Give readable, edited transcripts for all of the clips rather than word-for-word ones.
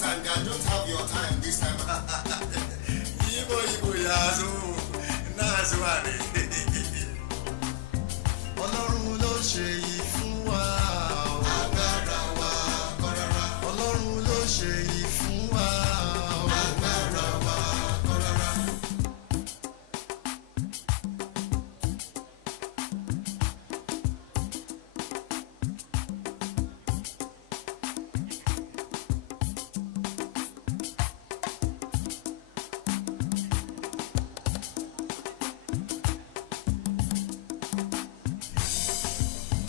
time. I don't have your time this time. Ibo yazo nazwani. Ọlọ́run ló ṣe yìí fún wa. Agbára wa kọ́rọ́rọ́. Ọlọ́run ló ṣe yìí fún wa. Agbára wa kọ́rọ́rọ́.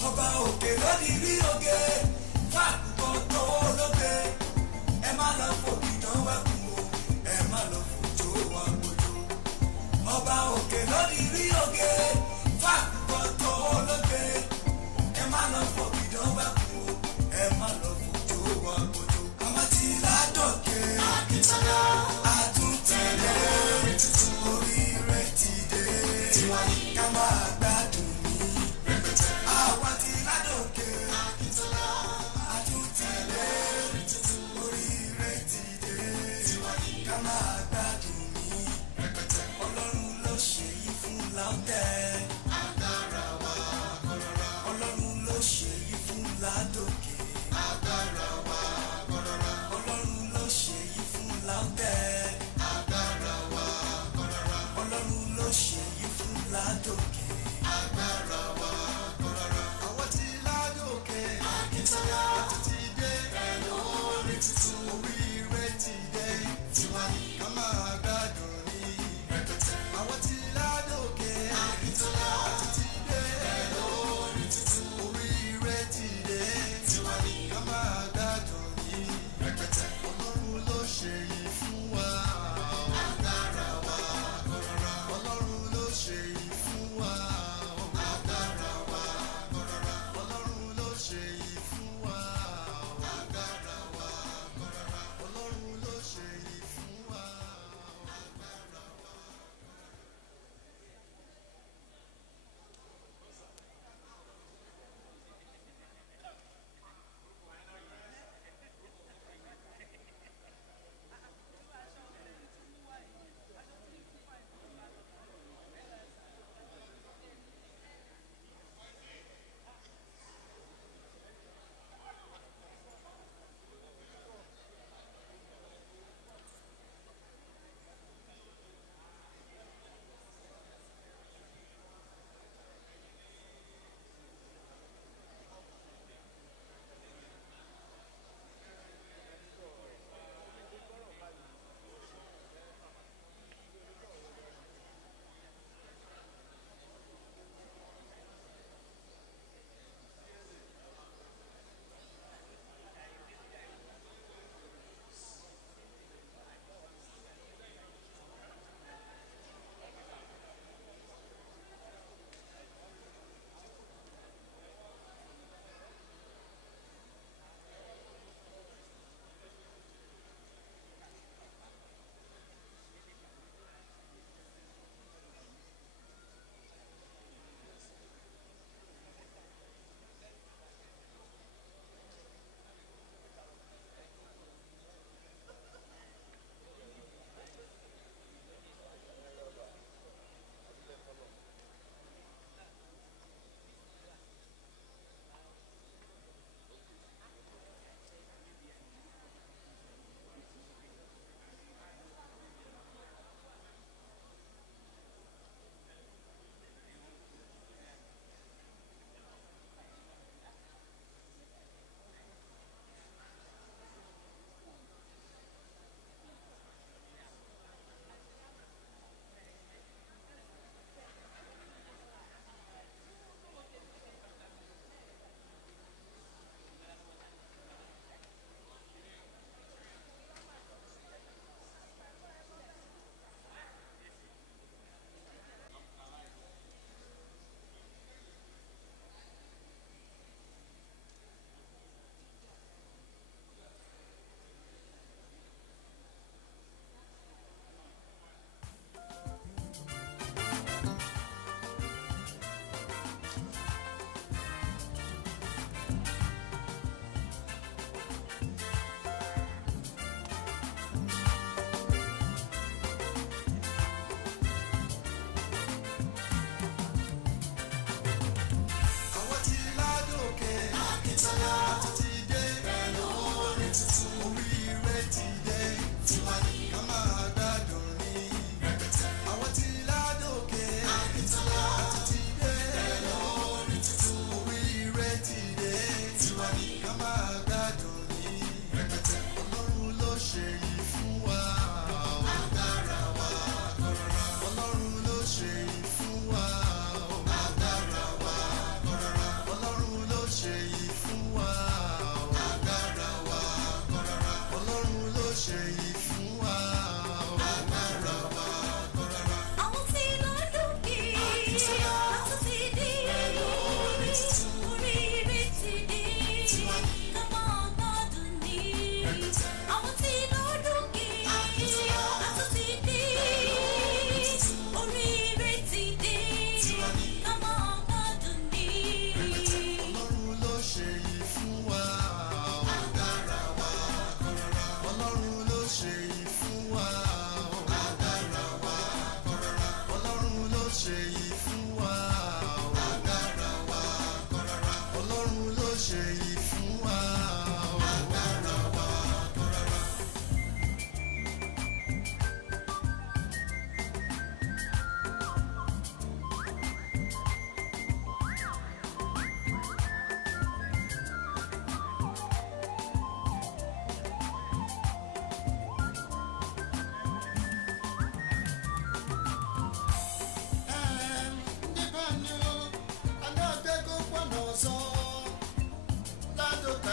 Ọba òkè lónìí rí oge fáàkùkọ tó lóge ẹ má lọ fòkìdán wẹkùn o ẹ má lọ fòjò wà gbòjò. Ọba òkè lónìí rí oge fáàkùkọ tó lóge ẹ má lọ fòkìdán wẹkùn o ẹ má lọ fòjò wà gbòjò. Àwọn tí Ládòkè Akintola. àtúntẹ̀lé oríire ti dé ká máa gbádùn ní. Àwọn tí Ládòkè Akintola. àtúntẹ̀lé oríire ti dé ká máa gbádùn ní. Ọlọ́run ló ṣe yìí fún Lautech. Agbára wa kọ́rọ́rọ́. Ọlọ́run ló ṣe yìí fún Ladoke. Agbára wa kọ́rọ́rọ́. Ọlọ́run ló ṣe yìí fún Lautech. Agbára wa kọ́rọ́rọ́. Ọlọ́run ló ṣe yìí fún Ladoke. Agbára wa kọ́rọ́rọ́. Àwọn tí Ládòkè Akintola. ti dé. Pẹ̀lú orí tuntun. Oríire ti dé. Tiwa ní Ká máa gbádùn ní. rẹpẹtẹ. Àwọn tí Ládòkè Akintola. ti dé. Pẹ̀lú orí tuntun. Oríire ti dé. Tiwa ní Ká máa gbádùn ní. rẹpẹtẹ. Ọlọ́run ló ṣe yìí fún wa. Agbára wa kọ́rọ́rọ́. Ọlọ́run ló ṣe yìí fún wa. Agbára wa kọ́rọ́rọ́. Ọlọ́run ló ṣe yìí fún wa.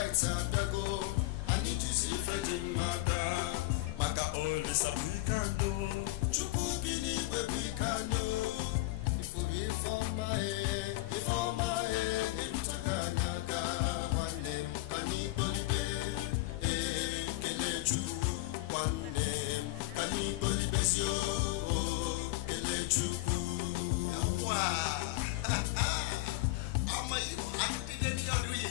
rights adago. I need to see Freddy Maka. Maka Olisa Bikano. Chukubini Webikano. If we form my head, Elutakanaga, one name, Kanibolibe, Kelechu, one name, Kanibolibesio, Kelechu. Wow. Ama you acted any other way.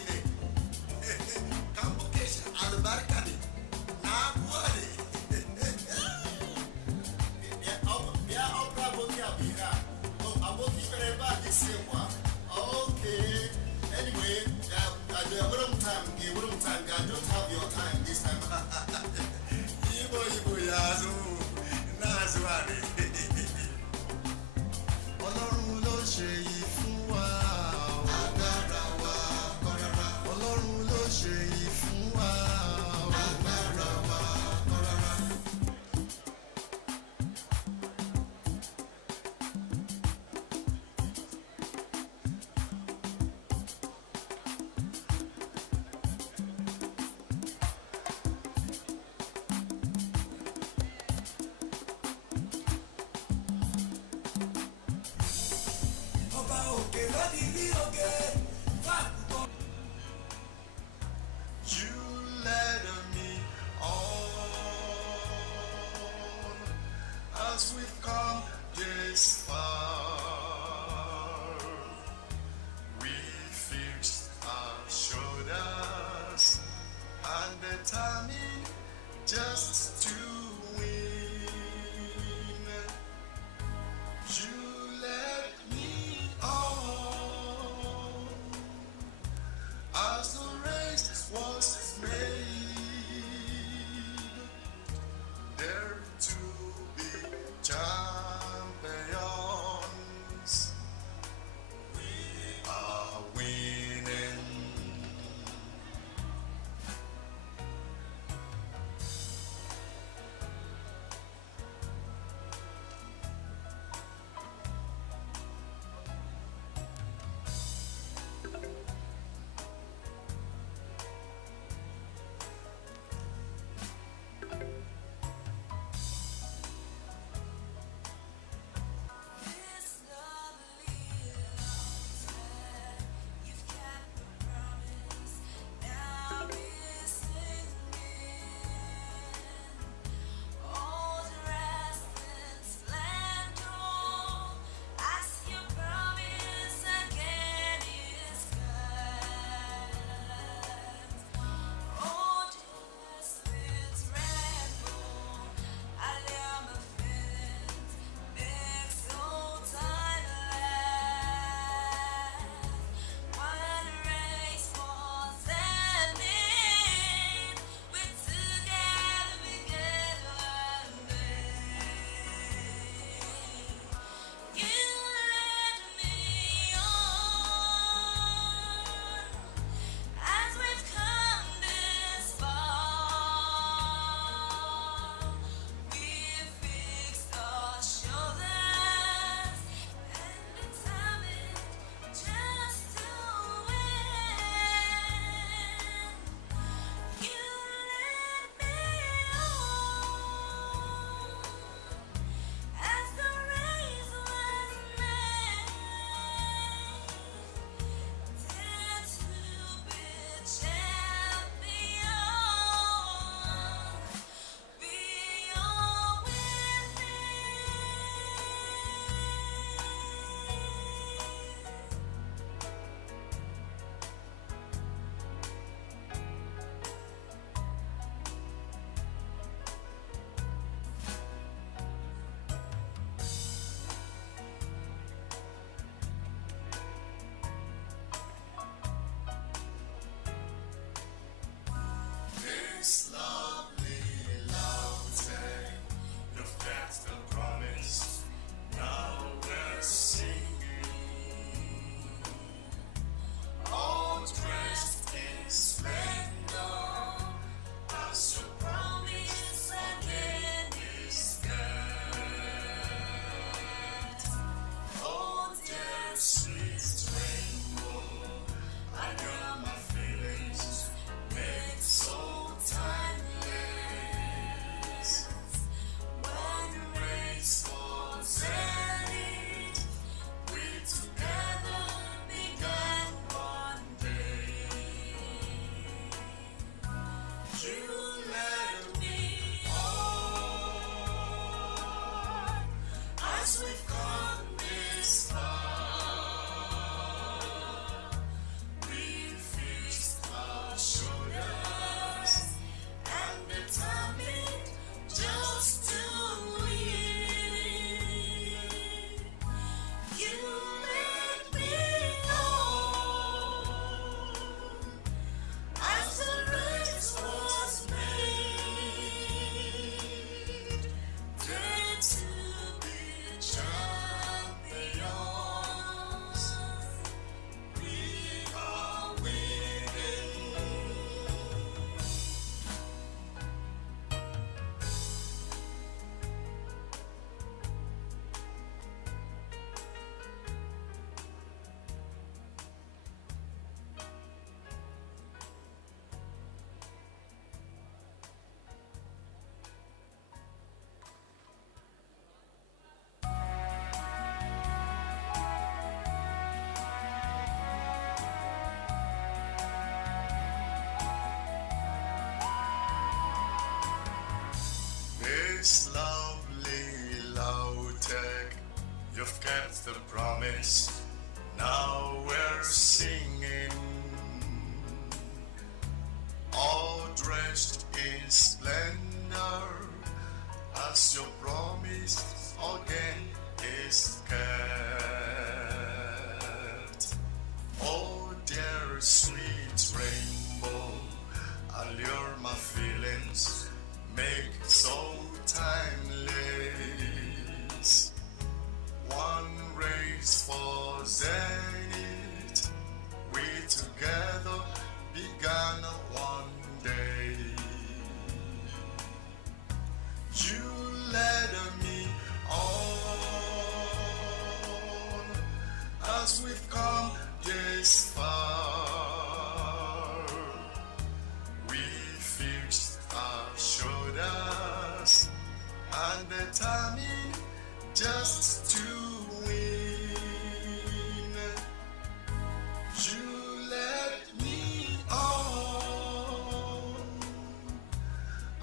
Convocation at the barricade. Now what? Okay. Anyway, what time? I don't have your time this time. Ibo yazo. Nazwari. Ọlọ́run ló ṣe yìí fún wa. Agbára wa kọ́rọ́rọ́. Ọlọ́run ló ṣe yìí fún wa. Agbára wa kọ́rọ́rọ́. Ọba òkè lódì rí oge. Fáàkùkọ. You led me on as we've come this far. We fixed our shoulders and determined just to win. You led me on as the race was made, there to be champions. We are winning. yes, now we're singing, all dressed in splendor, as your promise again is kept. Oh, dear sweet rainbow, allure my feelings, make so timeless. One race for zenith, we together began one day. You led me on as we've come this far. We fixed our shoulders and determined just to win. You led me on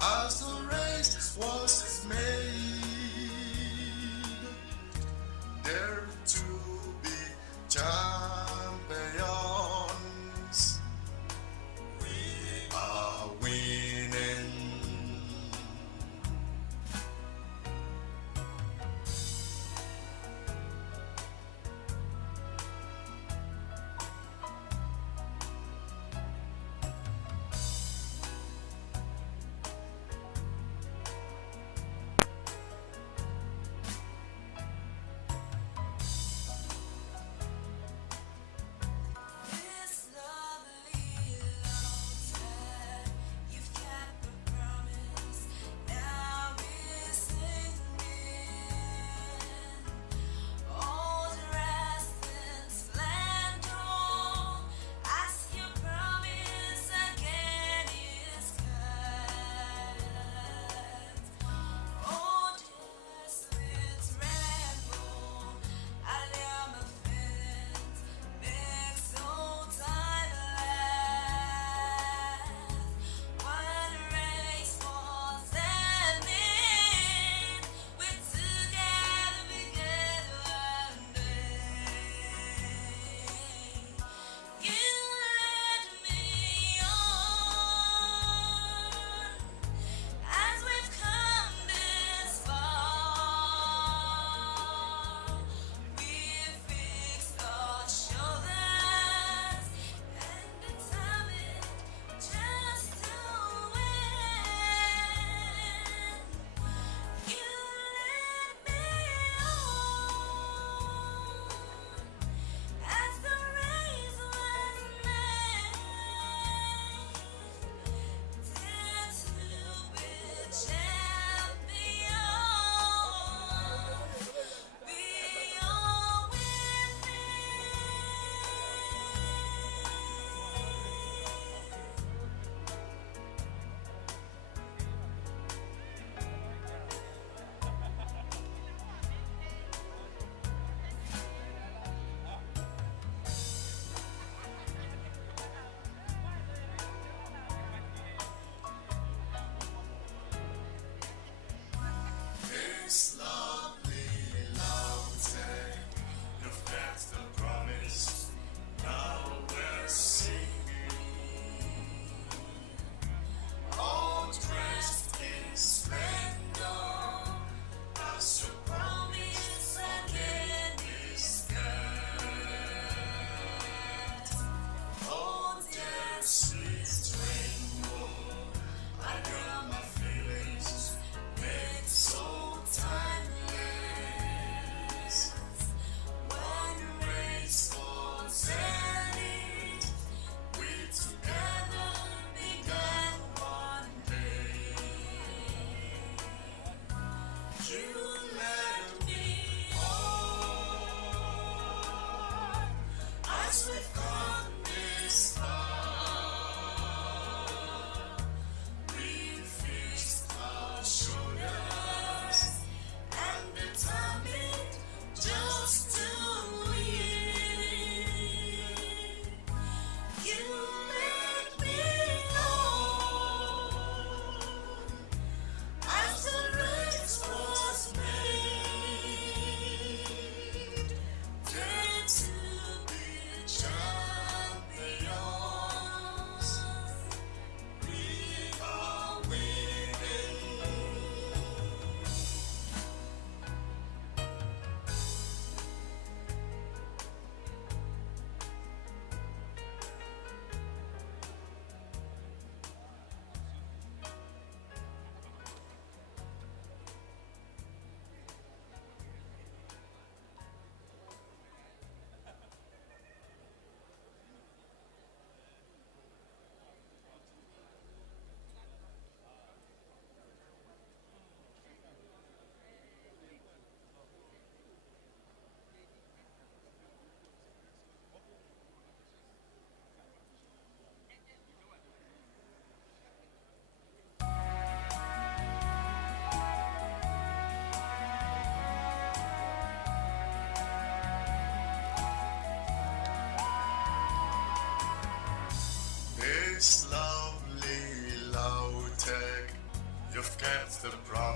as the race was made, there to be champions. We are winning.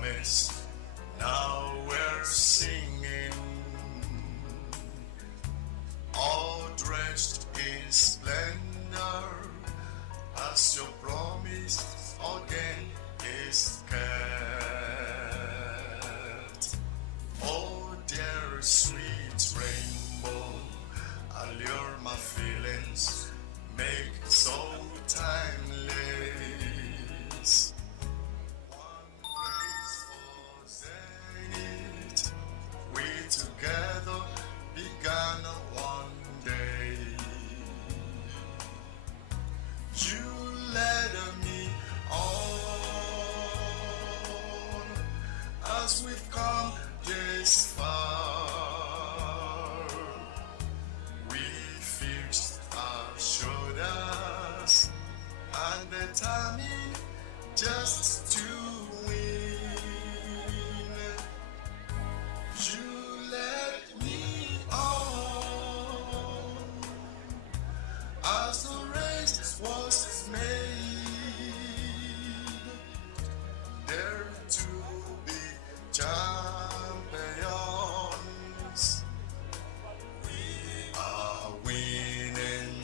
promise. Now we're singing, all dressed in splendor, as your promise again is kept. Oh, dear sweet rainbow, allure my feelings, make so timeless. One race for zenith, we together began one day. You led me on as we've come this far. We fixed our shoulders and determined just to win. You led me on as the race was made, there to be champions. We are winning.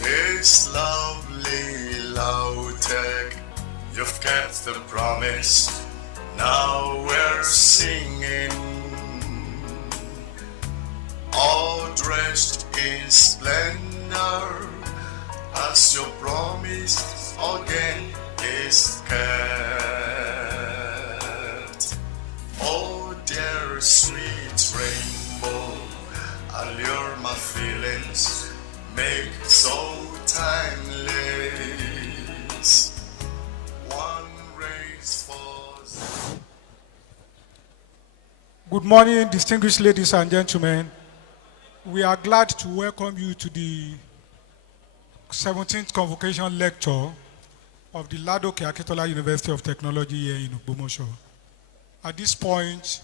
This lovely Lautech, you've kept the promise. Now we're singing, all dressed in splendor, as your promise again is kept. Oh, dear sweet rainbow, allure my feelings, make so timeless. One race for. Good morning, distinguished ladies and gentlemen. We are glad to welcome you to the 17th Convocation Lecture of the Ladoke Akintola University of Technology here in Ogbomoso. At this point,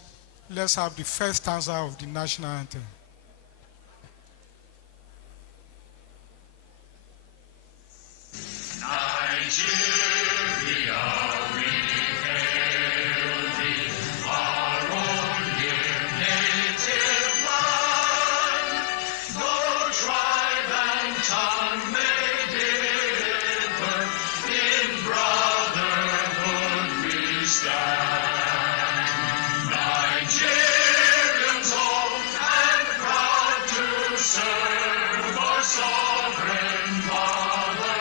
let's have the first stanza of the national anthem. Nigeria, we hail thee, our own dear native land. No tribe and tongue may differ, in brotherhood we stand. Nigerians old and proud to serve our sovereign fatherland.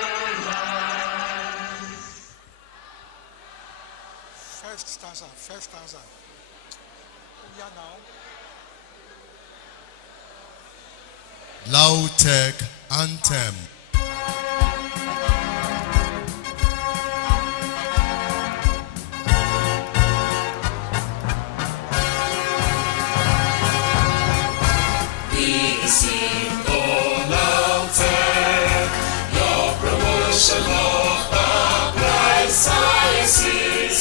First stanza. Yeah, now. Lautech Anthem. We sing, O Lautech, your promotion of applied sciences.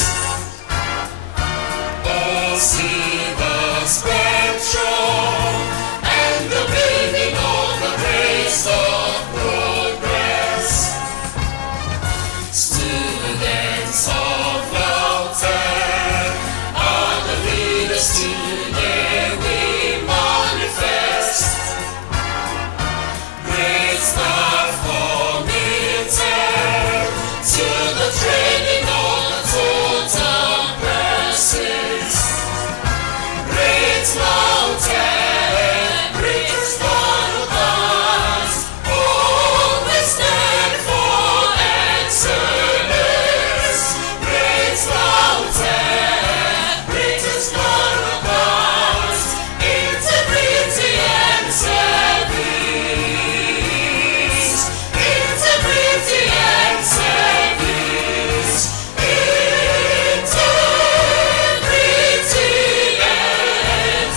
Oh, see the spectrum and the building of the race of progress. Students of Lautech are the leaders today we manifest. Great staff committed to the training of the total presses. Great Lautech, great Lautech, always stand for excellence. Great Lautech, greatest Lautech, integrity and service. Integrity and service. Integrity and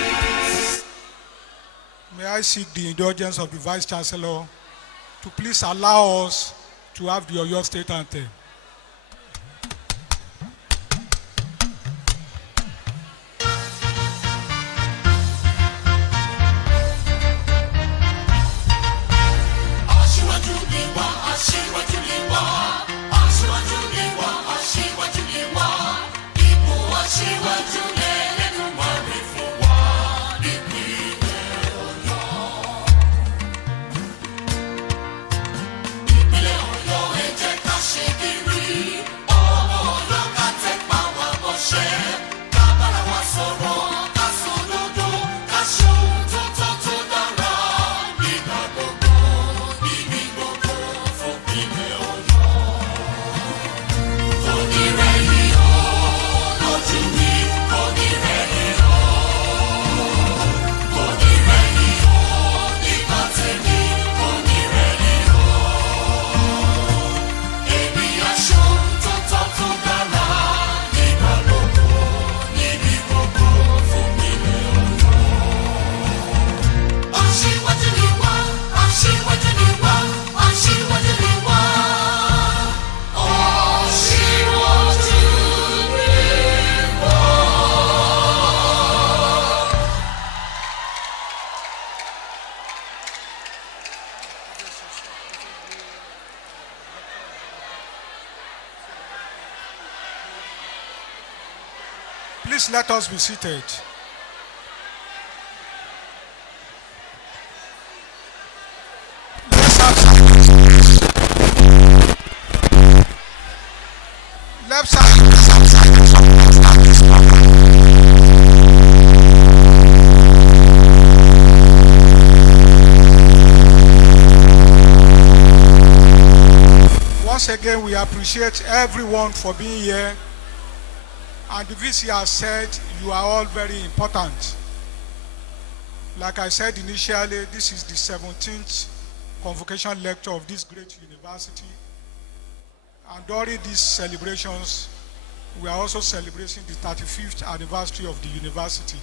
service. May I seek the indulgence of the Vice Chancellor to please allow us to have the Oyo State Anthem. Aṣíwájú ni wá, aṣíwájú ni wá, aṣíwájú ni wá, aṣíwájú ni wá. Ipò aṣíwájú l'Ẹlẹ́dùmarè fún wa nípínlẹ̀ Ọ̀yọ́. Ìpínlẹ̀ Ọ̀yọ́ ẹ jẹ́ ká ṣe kí Please let us be seated. Let's Once again, we appreciate everyone for being here. And the VC has said you are all very important. Like I said initially, this is the 17th Convocation lecture of this great university. And during these celebrations, we are also celebrating the 35th anniversary of the university.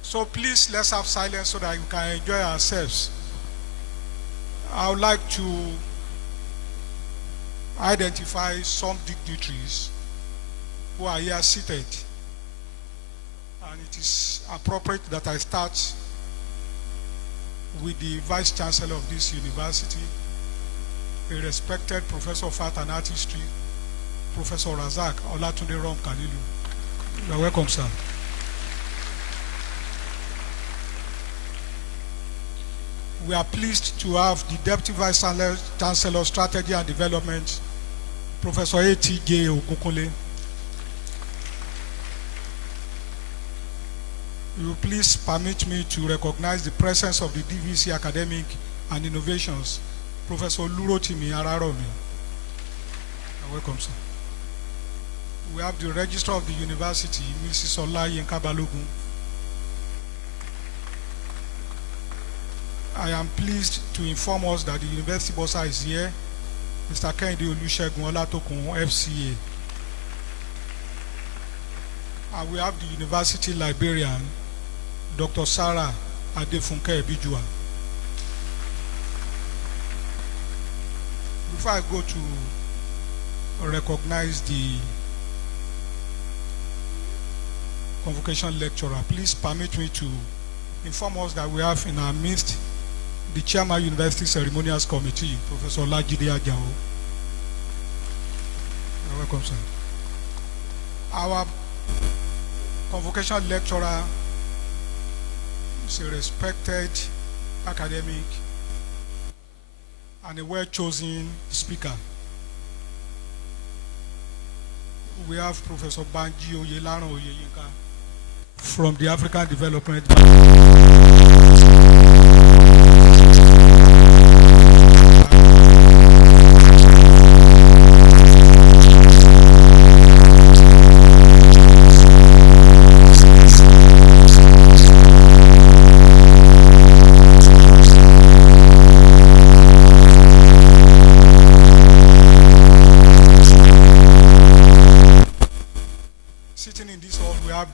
So please, let's have silence so that we can enjoy ourselves. I would like to identify some dignitaries who are here seated. And it is appropriate that I start with the Vice Chancellor of this university, a respected Professor of Art and Artistry, Professor Razak Olatunde Rom Kalilu. You are welcome, sir. We are pleased to have the Deputy Vice Chancellor Strategy and Development, Professor A.T.J. Okukunle. You will please permit me to recognize the presence of the DVC Academic and Innovations, Professor Lurotimi Araromi. Welcome, sir. We have the Registrar of the University, Mrs. Ola Yinka Balogun. I am pleased to inform us that the University Bossa is here, Mr. Kehinde Olusegun Olatokun, FCA. And we have the University Librarian, Dr. Sarah Adefunke Ebijua. Before I go to recognize the convocation lecturer, please permit me to inform us that we have in our midst the Chairman University Ceremonials Committee, Professor Lajide Ajao. You're welcome, sir. Our convocation lecturer is a respected academic and a well-chosen speaker. We have Professor Banji Oyelaro Oyeyinka from the African Development Bank.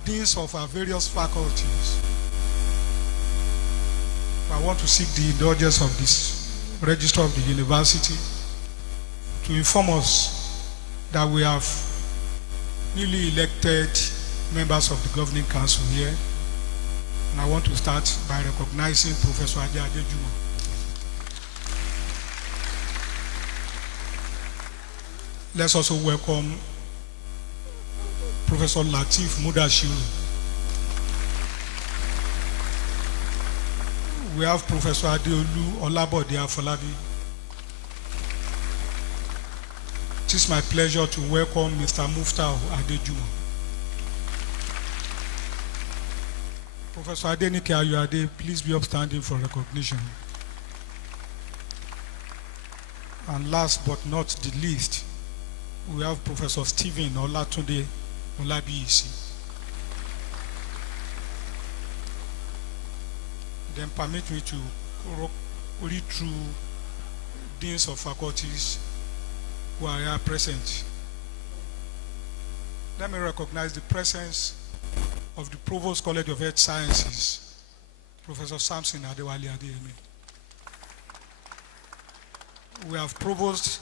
Deans of our various faculties. I want to seek the indulgence of this Registrar of the University to inform us that we have newly elected members of the Governing Council here. And I want to start by recognizing Professor Aja Adejuma. Let's also welcome Professor Latif Mudashiru. We have Professor Adeolu Olabode Afolabi. It is my pleasure to welcome Mr. Muftau Adejuma. Professor Adenike Ayoade, please be upstanding for recognition. And last but not the least, we have Professor Stephen Olatunde Olabiisi. Then permit me to read through deans of faculties who are here present. Let me recognize the presence of the Provost College of Health Sciences, Professor Samson Adewale Adeyemi. We have Provost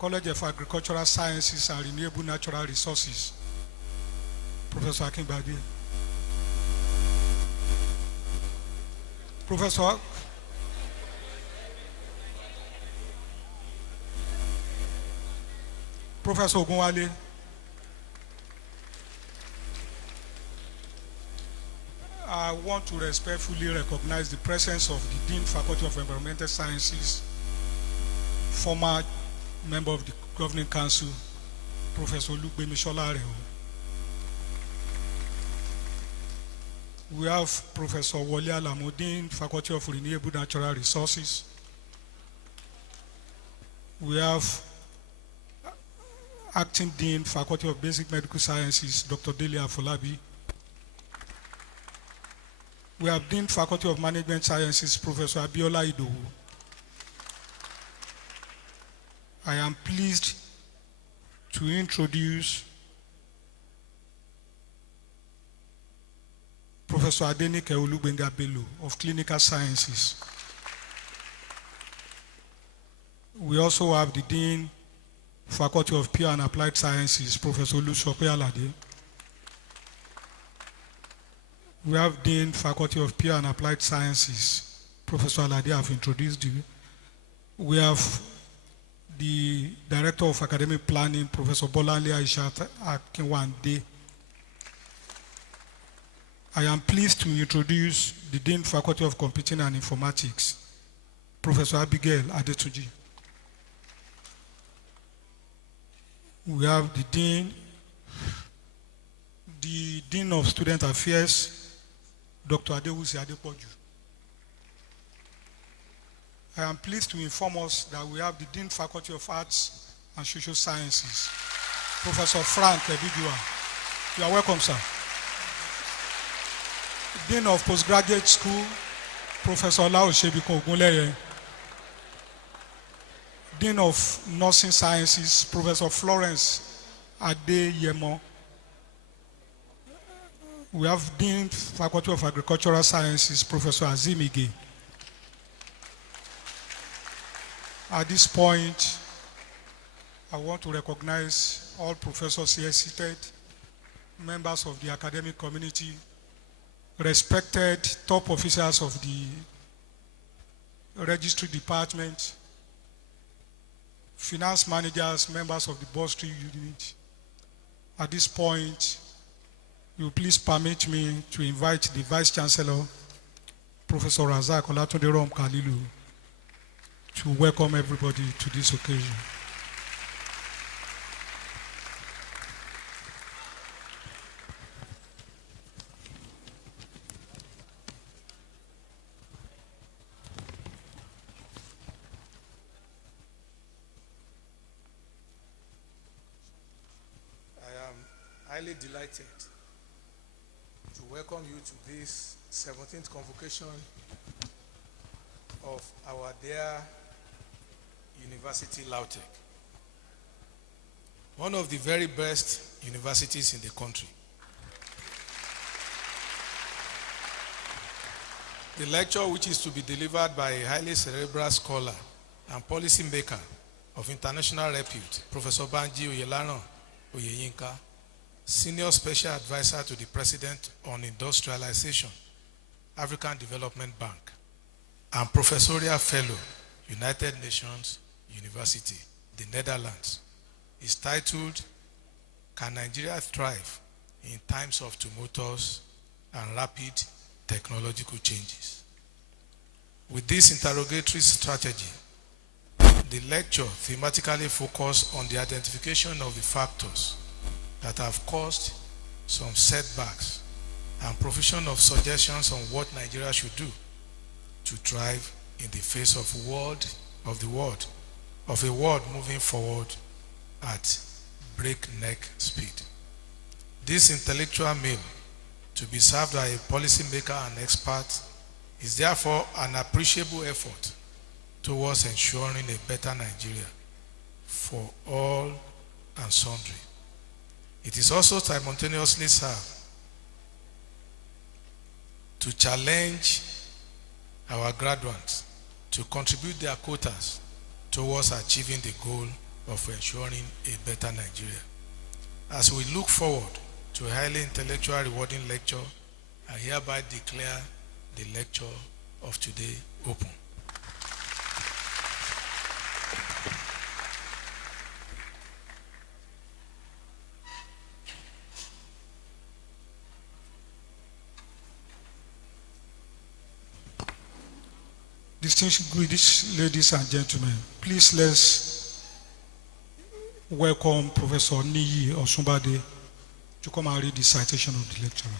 College of Agricultural Sciences and Renewable Natural Resources, Professor Akinbade. Professor Ogunwale. want to respectfully recognize the presence of the Dean Faculty of Environmental Sciences, former member of the Governing Council, Professor Ogbomoso. We have Professor Wole Alamu, Dean Faculty of Renewable Natural Resources. We have Acting Dean, Faculty of Basic Medical Sciences, Dr. Dele Afolabi. We have Dean, Faculty of Management Sciences, Professor Abiola Idowu. I am pleased to introduce Professor Adenike Olugbenga Bello of Clinical Sciences. We also have the Dean, Faculty of Pure and Applied Sciences, Professor Olusope Alade. We have Dean, Faculty of Pure and Applied Sciences, Professor Alade, I have introduced you. We have the Director of Academic Planning, Professor Bolanle Aishat Akinwande. I am pleased to introduce the Dean, Faculty of Computing and Informatics, Professor Abigail Adetunji. We have the Dean of Student Affairs, Dr. Adewusi Adepoju. I am pleased to inform us that we have the Dean, Faculty of Arts and Social Sciences, Professor Frank Ebidua. You are welcome, sir. Dean of Postgraduate School, Professor Olaosebiko Ogunleye. Dean of Nursing Sciences, Professor Florence Adeyemo. We have Dean, Faculty of Agricultural Sciences, Professor Azim Ige. At this point, I want to recognize all professors here seated, members of the academic community, respected top officers of the registry department, finance managers, members of the bursary unit. At this point, you please permit me to invite the Vice Chancellor, Professor Razak Olatunde Rom Kalilu, to welcome everybody to this occasion. Highly delighted to welcome you to this 17th convocation of our dear University Lautech, one of the very best universities in the country. The lecture, which is to be delivered by a highly cerebral scholar and policy maker of international repute, Professor Banji Oyelaran Oyeyinka, Senior Special Advisor to the President on Industrialization, African Development Bank, and Professorial Fellow, United Nations University, the Netherlands, is titled, Can Nigeria Thrive in Times of Tumultuous and Rapid Technological Changes? With this interrogatory strategy, the lecture thematically focused on the identification of the factors that have caused some setbacks and provision of suggestions on what Nigeria should do to thrive in the face of a world moving forward at breakneck speed. This intellectual meal, to be served by a policymaker and expert, is therefore an appreciable effort towards ensuring a better Nigeria for all and sundry. It is also simultaneously served to challenge our graduates to contribute their quotas towards achieving the goal of ensuring a better Nigeria. As we look forward to a highly intellectual rewarding lecture, I hereby declare the lecture of today open. Distinguished ladies and gentlemen, please let's welcome Professor Niyi Osunbade to come and read the citation of the lecturer.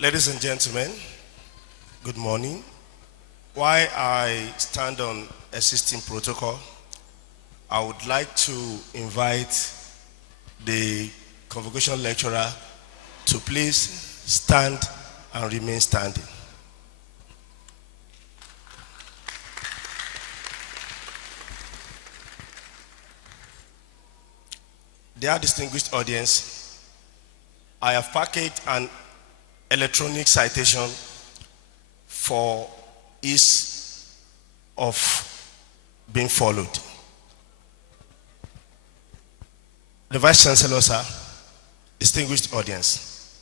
Ladies and gentlemen, good morning. While I stand on existing protocol, I would like to invite the convocation lecturer to please stand and remain standing. Dear distinguished audience, I have packaged an electronic citation for ease of being followed. The Vice Chancellor, sir, distinguished audience,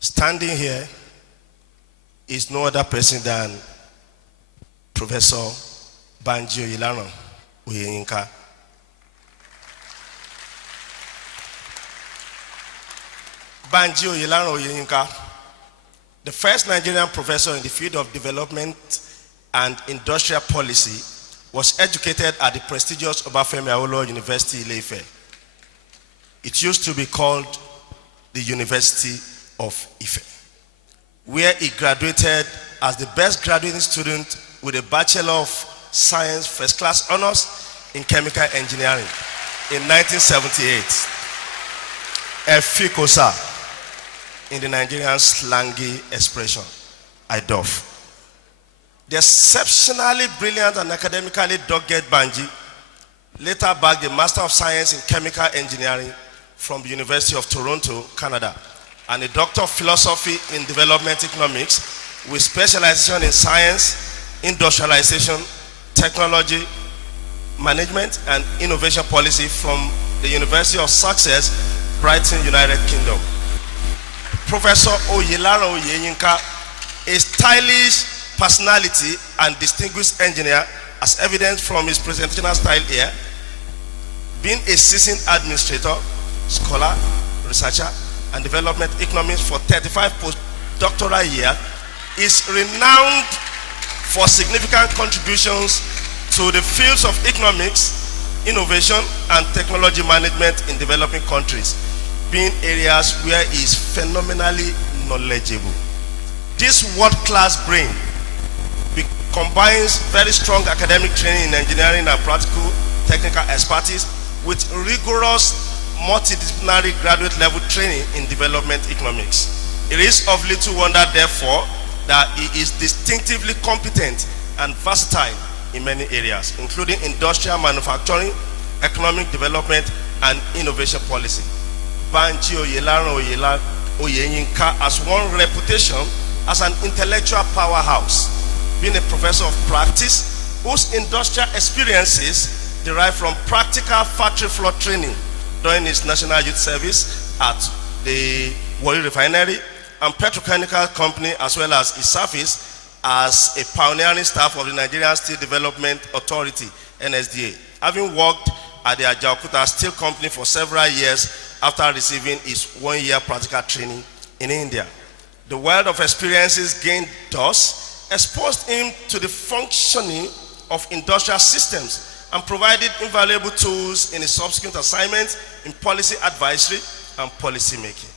standing here is no other person than Professor Banji Oyelaro. Banji Oyelaro, the first Nigerian professor in the field of development and industrial policy, was educated at the prestigious Obafemi Awolowo University, Ile-Ife. It used to be called the University of Ife, where he graduated as the best graduating student with a Bachelor of Science First Class Honors in Chemical Engineering in 1978. Efikosa, in the Nigerian slangy expression, IDOF. The exceptionally brilliant and academically dogged Banji later bagged a Master of Science in Chemical Engineering from the University of Toronto, Canada, and a Doctor of Philosophy in Development Economics with specialization in science, industrialization, technology, management, and innovation policy from the University of Sussex, Brighton, United Kingdom. Professor Oyelaro, a stylish personality and distinguished engineer, as evident from his presentational style here, being a seasoned administrator, scholar, researcher, and development economist for 35 postdoctoral years, is renowned for significant contributions to the fields of economics, innovation, and technology management in developing countries, being areas where he is phenomenally knowledgeable. This world-class brain combines very strong academic training in engineering and practical technical expertise with rigorous multidisciplinary graduate level training in development economics. It is of little wonder, therefore, that he is distinctively competent and versatile in many areas, including industrial manufacturing, economic development, and innovation policy. Banji Oyelaro Oyeyinka has won reputation as an intellectual powerhouse, being a professor of practice whose industrial experiences derive from practical factory floor training during his national youth service at the Warri Refinery and Petrochemical Company, as well as his service as a pioneering staff of the Nigerian Steel Development Authority, NSDA, having worked at the Ajaokuta Steel Company for several years after receiving his one-year practical training in India. The wealth of experiences gained thus exposed him to the functioning of industrial systems and provided invaluable tools in his subsequent assignments in policy advisory and policy making.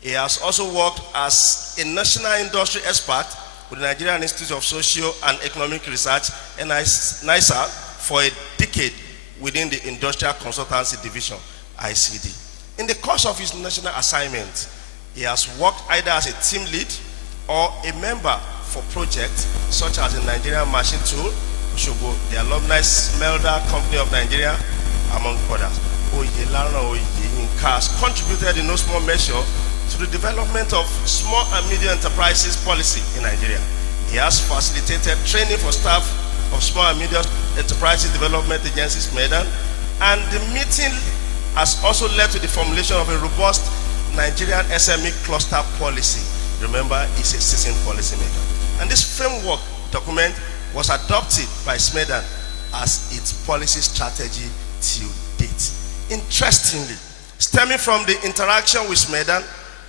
He has also worked as a national industry expert with the Nigerian Institute of Socio and Economic Research, NISA, for a decade within the Industrial Consultancy Division, ICD. In the course of his national assignment, he has worked either as a team lead or a member for projects such as the Nigerian Machine Tool, Oshobo, the Alumni Smelter Company of Nigeria, among others. Oyelaro Oyeyinka has contributed in no small measure to the development of small and medium enterprises policy in Nigeria. He has facilitated training for staff of small and medium enterprises development agencies, MEDAN, And the meeting has also led to the formulation of a robust Nigerian SME cluster policy. Remember, it's a seasoned policymaker. And this framework document was adopted by SMEDAN as its policy strategy till date. Interestingly, stemming from the interaction with SMEDAN,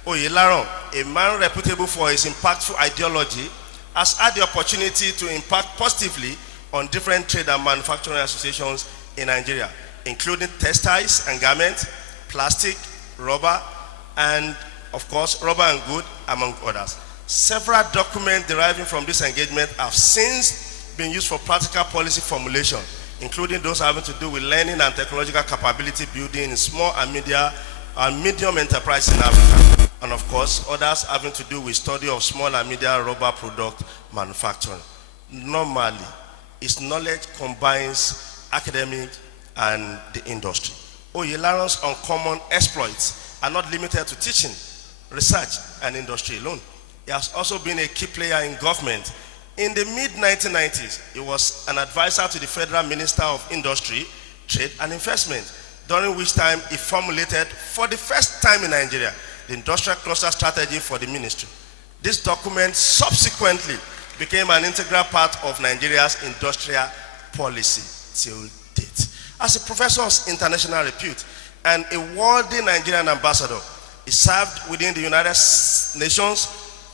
Oyelaron, a man reputable for his impactful ideology, has had the opportunity to impact positively on different trade and manufacturing associations in Nigeria, including textiles and garments, plastic, rubber, and of course, rubber and wood, among others. Several documents deriving from this engagement have since been used for practical policy formulation, including those having to do with learning and technological capability building in small and medium enterprises in Africa. And of course, others having to do with study of small and medium rubber product manufacturing. Normally, its knowledge combines academic and the industry. Oyelaron's uncommon exploits are not limited to teaching, research, and industry alone. He has also been a key player in government. In the mid-1990s, he was an advisor to the Federal Minister of Industry, Trade, and Investment, during which time he formulated, for the first time in Nigeria, the industrial cluster strategy for the ministry. This document subsequently became an integral part of Nigeria's industrial policy till date. As a professor of international repute and a worthy Nigerian ambassador, he served within the United Nations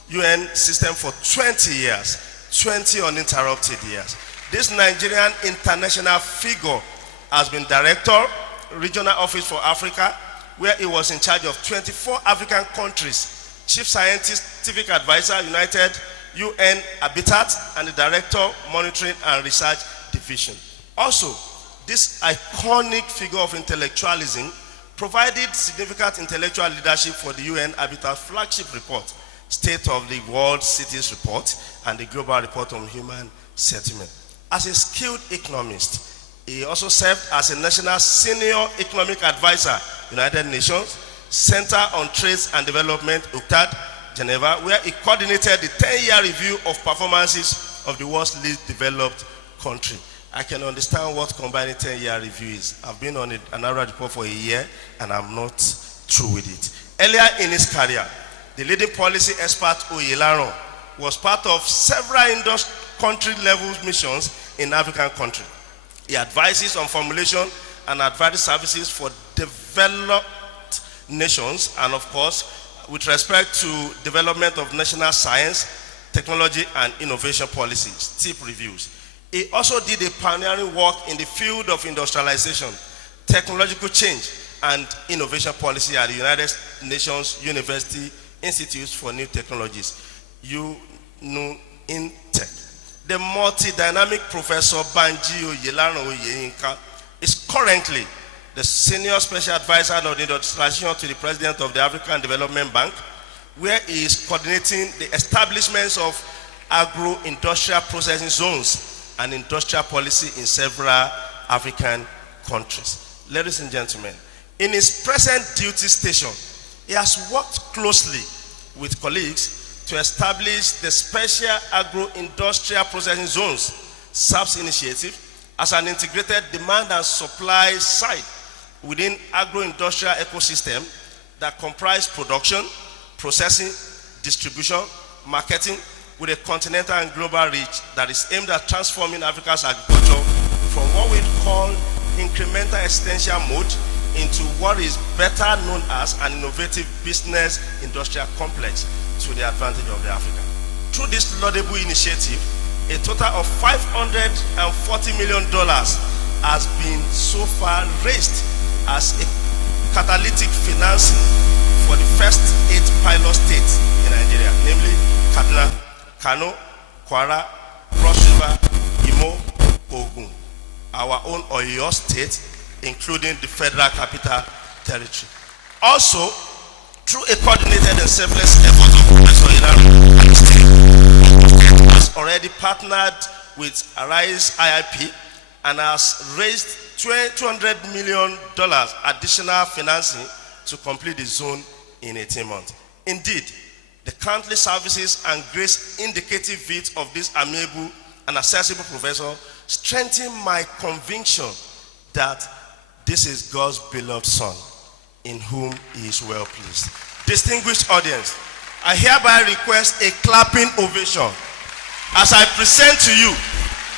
UN system for 20 years, 20 uninterrupted years. This Nigerian international figure has been director, regional office for Africa, where he was in charge of 24 African countries, chief scientific advisor, United UN Habitat, and the director, monitoring and research division. Also, this iconic figure of intellectualism provided significant intellectual leadership for the UN Habitat flagship report, State of the World Cities Report, and the Global Report on Human Settlement. As a skilled economist, he also served as a national senior economic advisor, United Nations, Center on Trade and Development, UNCTAD, Geneva, where he coordinated the 10-year review of performances of the world's least developed country. I can understand what combining 10-year review is. I've been on an annual report for a year, and I'm not through with it. Earlier in his career, the leading policy expert Oyelaron was part of several country-level missions in African countries. He advises on formulation and advisory services for developed nations, and of course, with respect to development of national science, technology, and innovation policies, TIP reviews. He also did a pioneering work in the field of industrialization, technological change, and innovation policy at the United Nations University Institutes for New Technologies, UNINTECH. The multi-dynamic Professor Banji Oyelaron is currently the Senior Special Advisor on Industrialization to the President of the African Development Bank, where he is coordinating the establishments of agro-industrial processing zones and industrial policy in several African countries. Ladies and gentlemen, in his present duty station, he has worked closely with colleagues to establish the Special Agro-Industrial Processing Zones, SAPS initiative, as an integrated demand and supply side within agro-industrial ecosystem that comprise production, processing, distribution, marketing with a continental and global reach that is aimed at transforming Africa's agriculture from what we call incremental existential mode into what is better known as an innovative business industrial complex to the advantage of the African. Through this laudable initiative, a total of $540 million has been so far raised as a catalytic financing for the first 8 pilot states in Nigeria, namely Kaduna, Kano, Kwara, Cross River, Imo, Ogun, our own Oyo state, including the Federal Capital Territory. Also, through a coordinated and selfless effort of Professor Oyelaron and his team, has already partnered with Arise IIP and has raised $200 million additional financing to complete the zone in 18 months. Indeed, the countless services and grace indicative feats of this amiable and accessible professor strengthen my conviction that this is God's beloved Son, in whom he is well pleased. Distinguished audience, I hereby request a clapping ovation as I present to you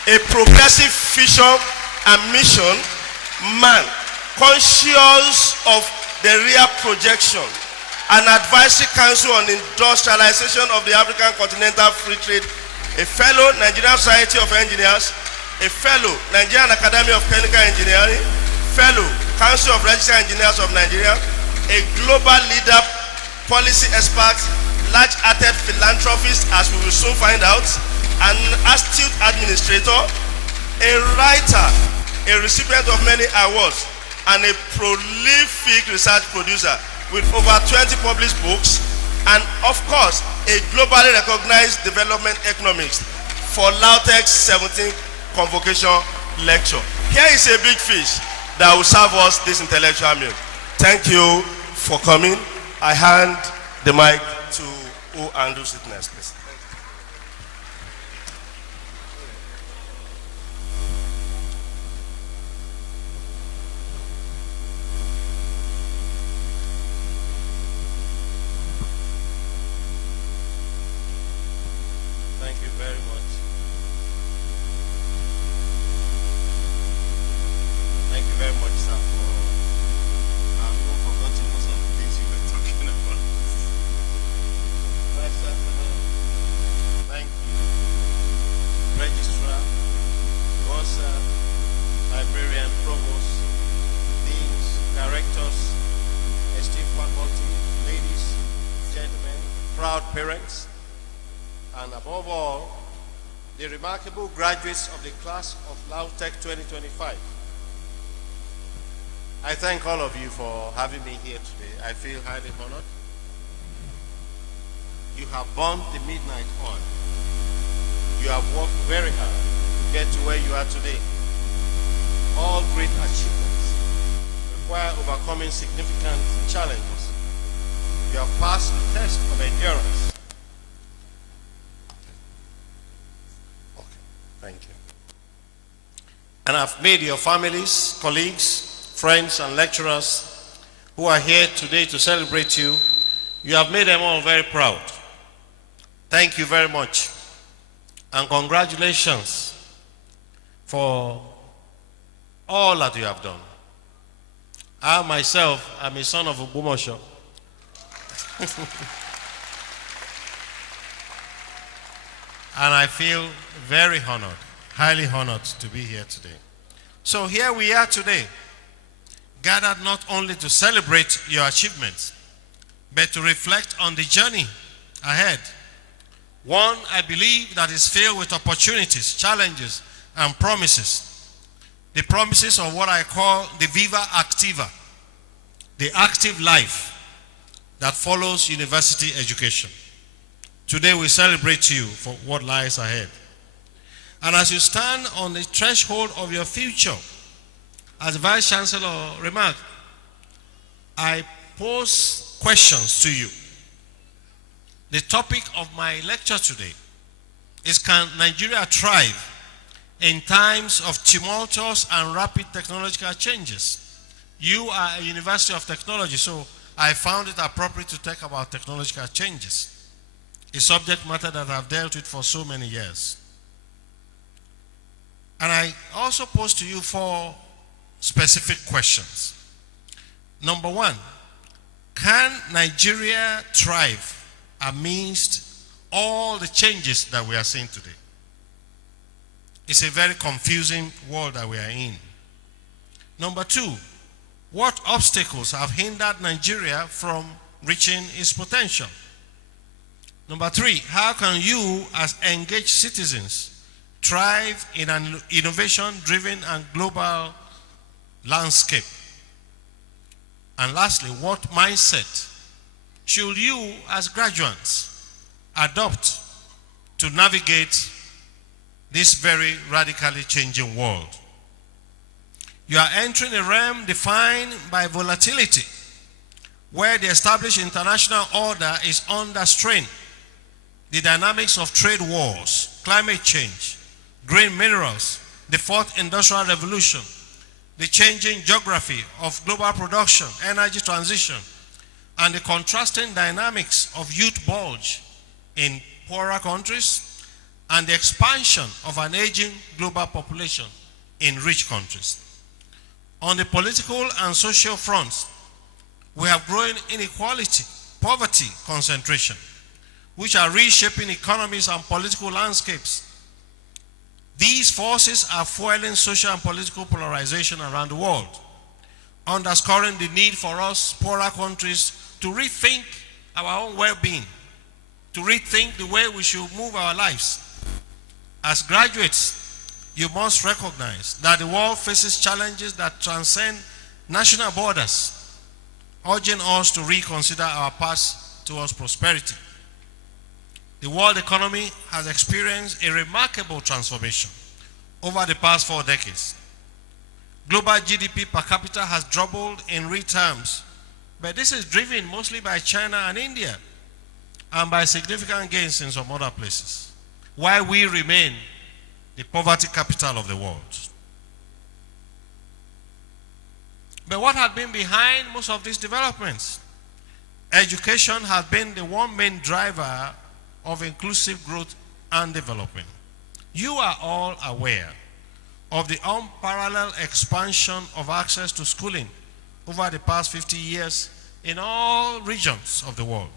a progressive vision and mission man, conscious of the real projection, an advisory council on industrialization of the African Continental Free Trade, a fellow Nigerian Society of Engineers, a fellow Nigerian Academy of Chemical Engineering, fellow Council of Registered Engineers of Nigeria, a global leader, policy expert, large-hearted philanthropist, as we will soon find out, an astute administrator, a writer, a recipient of many awards, and a prolific research producer with over 20 published books, and of course, a globally recognized development economist for Lautech's 17th Convocation Lecture. Here is a big fish that will serve us this intellectual meal. Thank you for coming. I hand the mic to who handles it next, please. Thank you very much. Thank you very much, sir, for I've even forgotten most of the things you were talking about. Vice Chancellor, thank you. Registrar, Bursar, Librarian, Provost, Deans, Directors, esteemed faculty, ladies, gentlemen, proud parents, and above all, the remarkable graduates of the class of Lautech 2025. I thank all of you for having me here today. I feel highly honored. You have burned the midnight oil. You have worked very hard to get to where you are today. All great achievements require overcoming significant challenges. You have passed the test of endurance. Thank you. And I've made your families, colleagues, friends, and lecturers who are here today to celebrate you, you have made them all very proud. Thank you very much. And congratulations for all that you have done. I myself am a son of Ogbomoso. And I feel very honored, highly honored to be here today. So here we are today, gathered not only to celebrate your achievements, but to reflect on the journey ahead. One, I believe, that is filled with opportunities, challenges, and promises. The promises of what I call the Viva Activa, the active life that follows university education. Today we celebrate you for what lies ahead. And as you stand on the threshold of your future, as the Vice Chancellor remarked, I pose questions to you. The topic of my lecture today is, can Nigeria thrive in times of tumultuous and rapid technological changes? You are a university of technology, so I found it appropriate to talk about technological changes, a subject matter that I've dealt with for so many years. And I also pose to you 4 specific questions. Number 1, can Nigeria thrive amidst all the changes that we are seeing today? It's a very confusing world that we are in. Number 2, what obstacles have hindered Nigeria from reaching its potential? Number 3, how can you as engaged citizens thrive in an innovation-driven and global landscape? And lastly, what mindset should you as graduates adopt to navigate this very radically changing world? You are entering a realm defined by volatility, where the established international order is under strain. The dynamics of trade wars, climate change, green minerals, the 4th industrial revolution, the changing geography of global production, energy transition, and the contrasting dynamics of youth bulge in poorer countries, and the expansion of an aging global population in rich countries. On the political and social fronts, we have growing inequality, poverty, concentration, which are reshaping economies and political landscapes. These forces are fueling social and political polarization around the world, underscoring the need for us, poorer countries, to rethink our own well-being, to rethink the way we should move our lives. As graduates, you must recognize that the world faces challenges that transcend national borders, urging us to reconsider our path towards prosperity. The world economy has experienced a remarkable transformation over the past 4 decades. Global GDP per capita has doubled in real terms, but this is driven mostly by China and India and by significant gains in some other places, while we remain the poverty capital of the world. But what had been behind most of these developments? Education has been the one main driver of inclusive growth and development. You are all aware of the unparalleled expansion of access to schooling over the past 50 years in all regions of the world.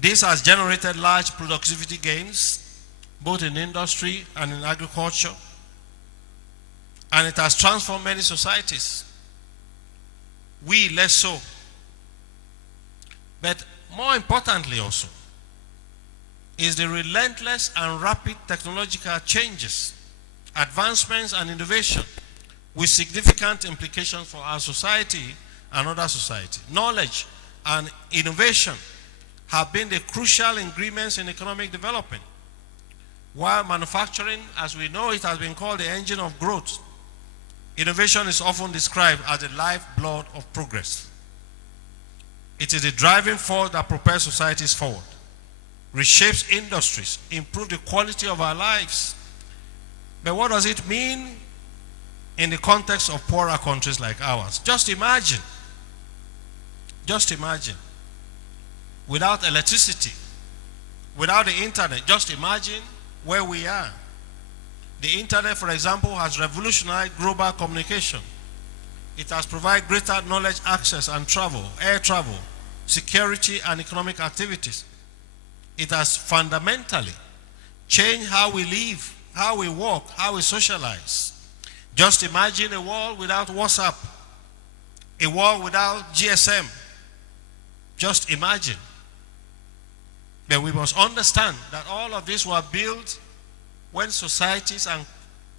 This has generated large productivity gains, both in industry and in agriculture, and it has transformed many societies. We less so. But more importantly also, is the relentless and rapid technological changes, advancements and innovation with significant implications for our society and other society. Knowledge and innovation have been the crucial ingredients in economic development, while manufacturing, as we know it, has been called the engine of growth. Innovation is often described as the lifeblood of progress. It is the driving force that propels societies forward, reshapes industries, improves the quality of our lives. But what does it mean in the context of poorer countries like ours? Just imagine, without electricity, without the internet, just imagine where we are. The internet, for example, has revolutionized global communication. It has provided greater knowledge access and travel, air travel, security and economic activities. It has fundamentally changed how we live, how we work, how we socialize. Just imagine a world without WhatsApp, a world without GSM. Just imagine. But we must understand that all of this was built when societies and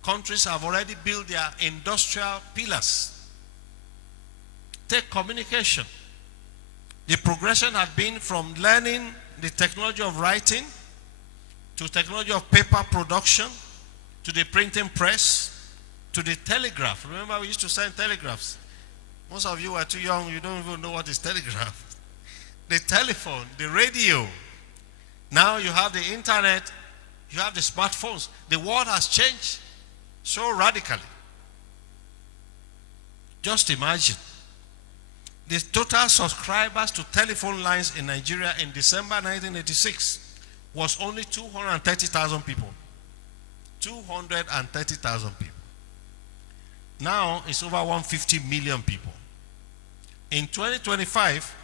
countries have already built their industrial pillars. Take communication. The progression has been from learning the technology of writing to technology of paper production to the printing press to the telegraph. Remember, we used to send telegraphs. Most of you are too young, you don't even know what is telegraph. The telephone, the radio. Now you have the internet, you have the smartphones. The world has changed so radically. Just imagine. The total subscribers to telephone lines in Nigeria in December 1986 was only 230,000 people. 230,000 people. Now it's over 150 million people. In 2025,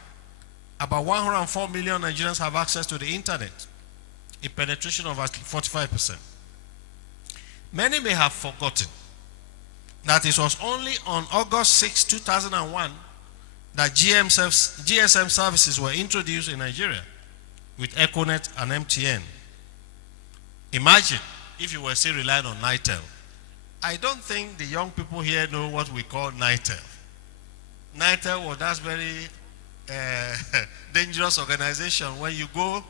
about 104 million Nigerians have access to the internet, a penetration of at 45%. Many may have forgotten that it was only on August 6, 2001 that GSM services were introduced in Nigeria with Econet and MTN. Imagine if you were still relying on NITEL. I don't think the young people here know what we call NITEL. NITEL was that very dangerous organization. When you go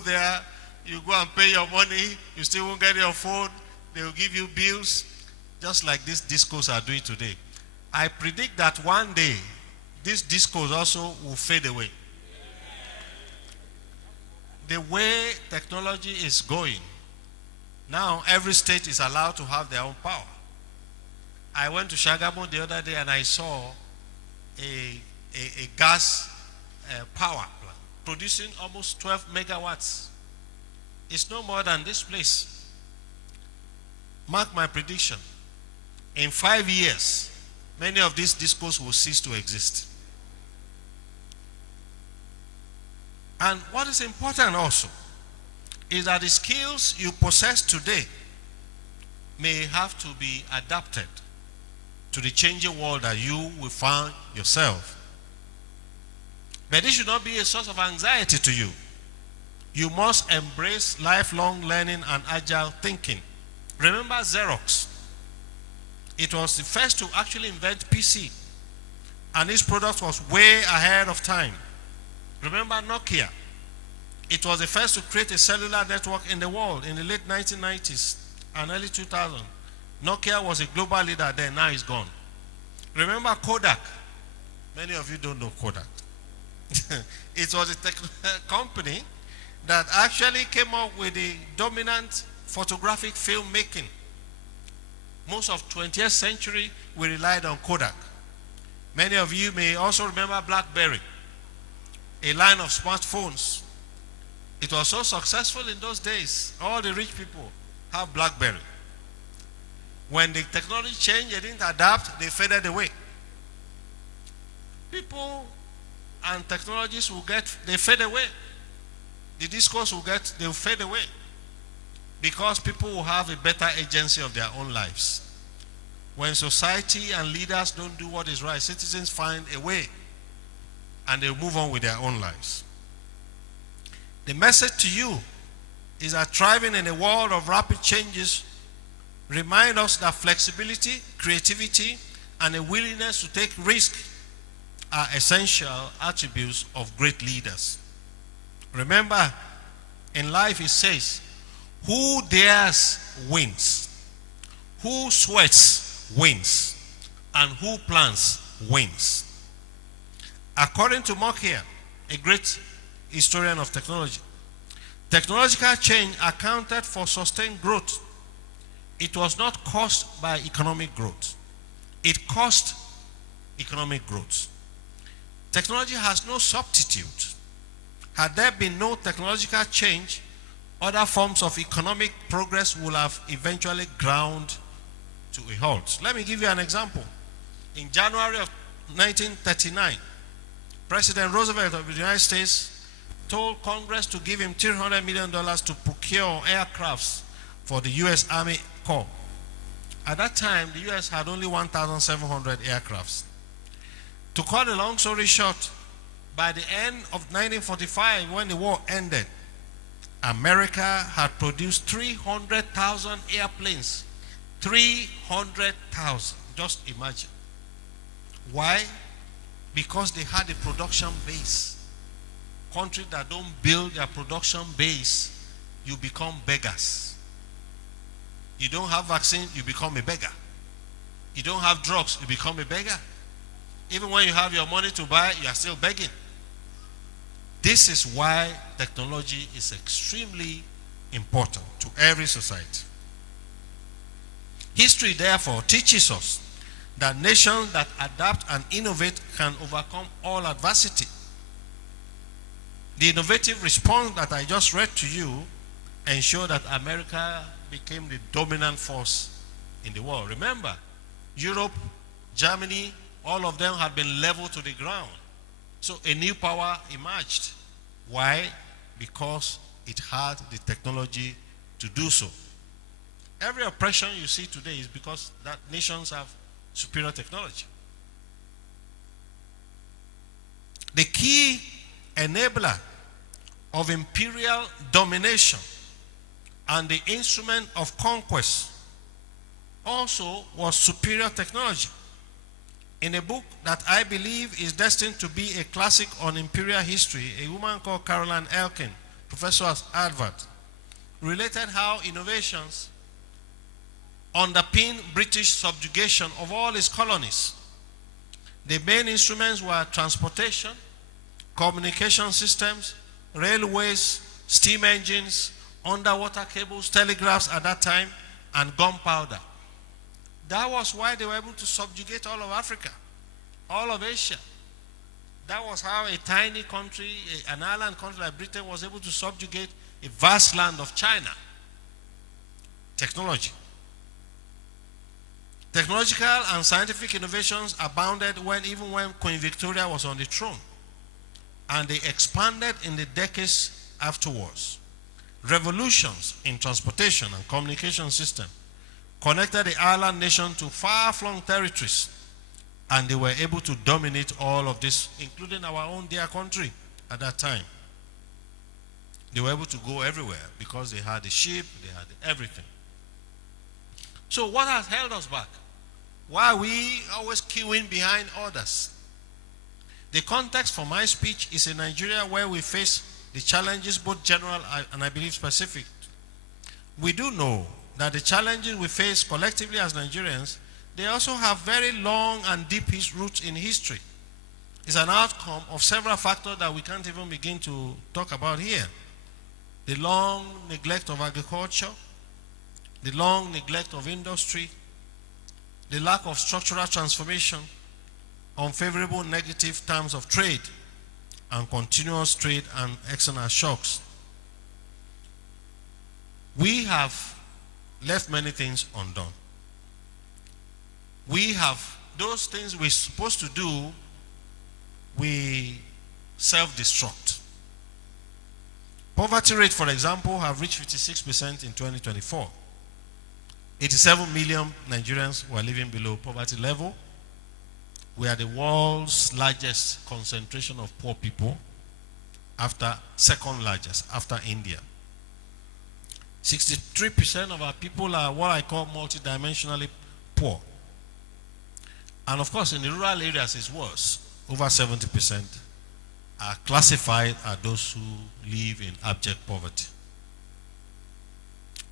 there, you go and pay your money, you still won't get your phone, they will give you bills, just like these discos are doing today. I predict that one day, these discos also will fade away. The way technology is going, now every state is allowed to have their own power. I went to Shagamu the other day and I saw a gas power plant producing almost 12 megawatts. It's no more than this place. Mark my prediction. In 5 years, many of these discos will cease to exist. And what is important also is that the skills you possess today may have to be adapted to the changing world that you will find yourself. But this should not be a source of anxiety to you. You must embrace lifelong learning and agile thinking. Remember Xerox. It was the first to actually invent PC. And its product was way ahead of time. Remember Nokia. It was the first to create a cellular network in the world in the late 1990s and early 2000s. Nokia was a global leader then, now it's gone. Remember Kodak? Many of you don't know Kodak. It was a company that actually came up with the dominant photographic filmmaking. Most of 20th century, we relied on Kodak. Many of you may also remember BlackBerry, a line of smartphones. It was so successful in those days. All the rich people have BlackBerry. When the technology changed, they didn't adapt, they faded away. People and technologies they fade away. The discourse they'll fade away. Because people will have a better agency of their own lives. When society and leaders don't do what is right, citizens find a way and they'll move on with their own lives. The message to you is that thriving in a world of rapid changes remind us that flexibility, creativity, and a willingness to take risks are essential attributes of great leaders. Remember, in life it says, who dares wins, who sweats wins, and who plans wins. According to Mokia, a great historian of technology, technological change accounted for sustained growth. It was not caused by economic growth. It caused economic growth. Technology has no substitute. Had there been no technological change, other forms of economic progress would have eventually ground to a halt. Let me give you an example. In January of 1939, President Roosevelt of the United States told Congress to give him $300 million to procure aircrafts for the U.S. Army Corps. At that time, the U.S. had only 1,700 aircrafts. To cut a long story short, by the end of 1945, when the war ended, America had produced 300,000 airplanes. 300,000. Just imagine. Why? Because they had a production base. Countries that don't build their production base, you become beggars. You don't have vaccine, you become a beggar. You don't have drugs, you become a beggar. Even when you have your money to buy, you are still begging. This is why technology is extremely important to every society. History, therefore, teaches us that nations that adapt and innovate can overcome all adversity. The innovative response that I just read to you ensured that America became the dominant force in the world. Remember, Europe, Germany, all of them had been leveled to the ground. So a new power emerged. Why? Because it had the technology to do so. Every oppression you see today is because that nations have superior technology. The key enabler of imperial domination and the instrument of conquest also was superior technology. In a book that I believe is destined to be a classic on imperial history, a woman called Caroline Elkin, professor at Harvard, related how innovations underpinned British subjugation of all its colonies. The main instruments were transportation, communication systems, railways, steam engines, underwater cables, telegraphs at that time, and gunpowder. That was why they were able to subjugate all of Africa, all of Asia. That was how a tiny country, an island country like Britain, was able to subjugate a vast land of China. Technology. Technological and scientific innovations abounded even when Queen Victoria was on the throne. And they expanded in the decades afterwards. Revolutions in transportation and communication system connected the island nation to far-flung territories, and they were able to dominate all of this, including our own dear country at that time. They were able to go everywhere because they had the ship, they had everything. So what has held us back? Why are we always queuing behind others? The context for my speech is a Nigeria where we face the challenges, both general and I believe specific. We do know that the challenges we face collectively as Nigerians, they also have very long and deep roots in history. It's an outcome of several factors that we can't even begin to talk about here. The long neglect of agriculture, the long neglect of industry, the lack of structural transformation, unfavorable negative terms of trade, and continuous trade and external shocks. We have left many things undone. We have those things we're supposed to do, we self-destruct. Poverty rate, for example, have reached 56% in 2024. 87 million Nigerians were living below poverty level. We are the world's largest concentration of poor people, second largest after India. 63% of our people are what I call multidimensionally poor. And of course, in the rural areas it's worse. Over 70% are classified as those who live in abject poverty.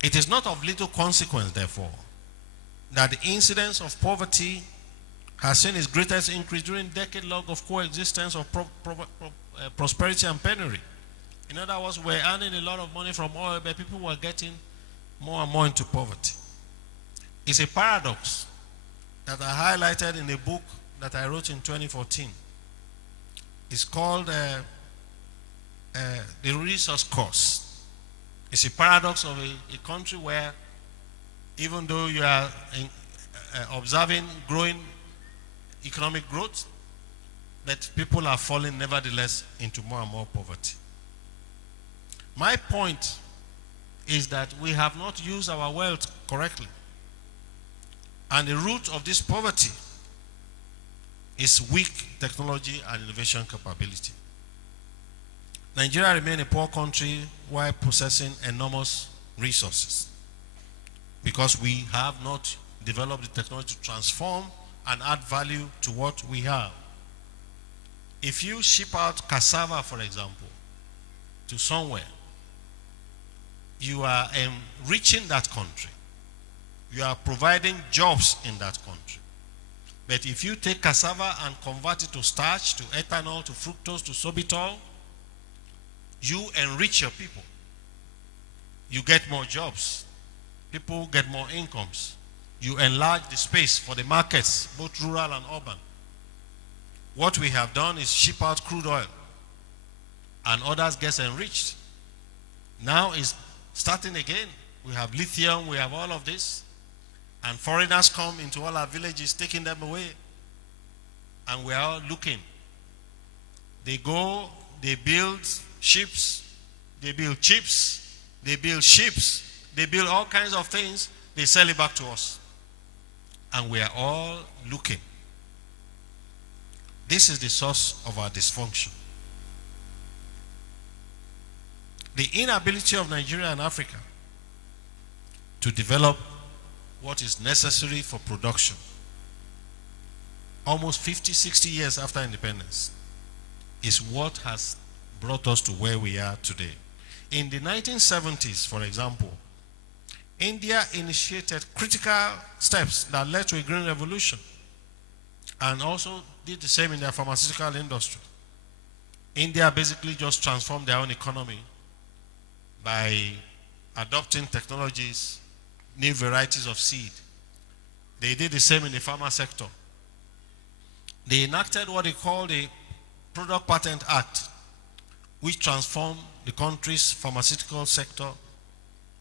It is not of little consequence, therefore, that the incidence of poverty has seen its greatest increase during decade-long of coexistence of prosperity and penury. In other words, we're earning a lot of money from oil, but people were getting more and more into poverty. It's a paradox that I highlighted in a book that I wrote in 2014. It's called The Resource Course. It's a paradox of a country where, even though you are observing growing economic growth, that people are falling nevertheless into more and more poverty. My point is that we have not used our wealth correctly. And the root of this poverty is weak technology and innovation capability. Nigeria remains a poor country while possessing enormous resources because we have not developed the technology to transform and add value to what we have. If you ship out cassava, for example, to somewhere, you are enriching that country. You are providing jobs in that country. But if you take cassava and convert it to starch, to ethanol, to fructose, to sorbitol, you enrich your people. You get more jobs. People get more incomes. You enlarge the space for the markets, both rural and urban. What we have done is ship out crude oil, and others get enriched. Now it's starting again. We have lithium, we have all of this, and foreigners come into all our villages, taking them away, and we are all looking. They go, they build ships, they build chips, they build ships, they build all kinds of things, they sell it back to us. And we are all looking. This is the source of our dysfunction. The inability of Nigeria and Africa to develop what is necessary for production, almost 50, 60 years after independence, is what has brought us to where we are today. In the 1970s, for example, India initiated critical steps that led to a green revolution and also did the same in their pharmaceutical industry. India basically just transformed their own economy by adopting technologies, new varieties of seed, They did the same in the pharma sector. They enacted what they call the Product Patent Act, which transformed the country's pharmaceutical sector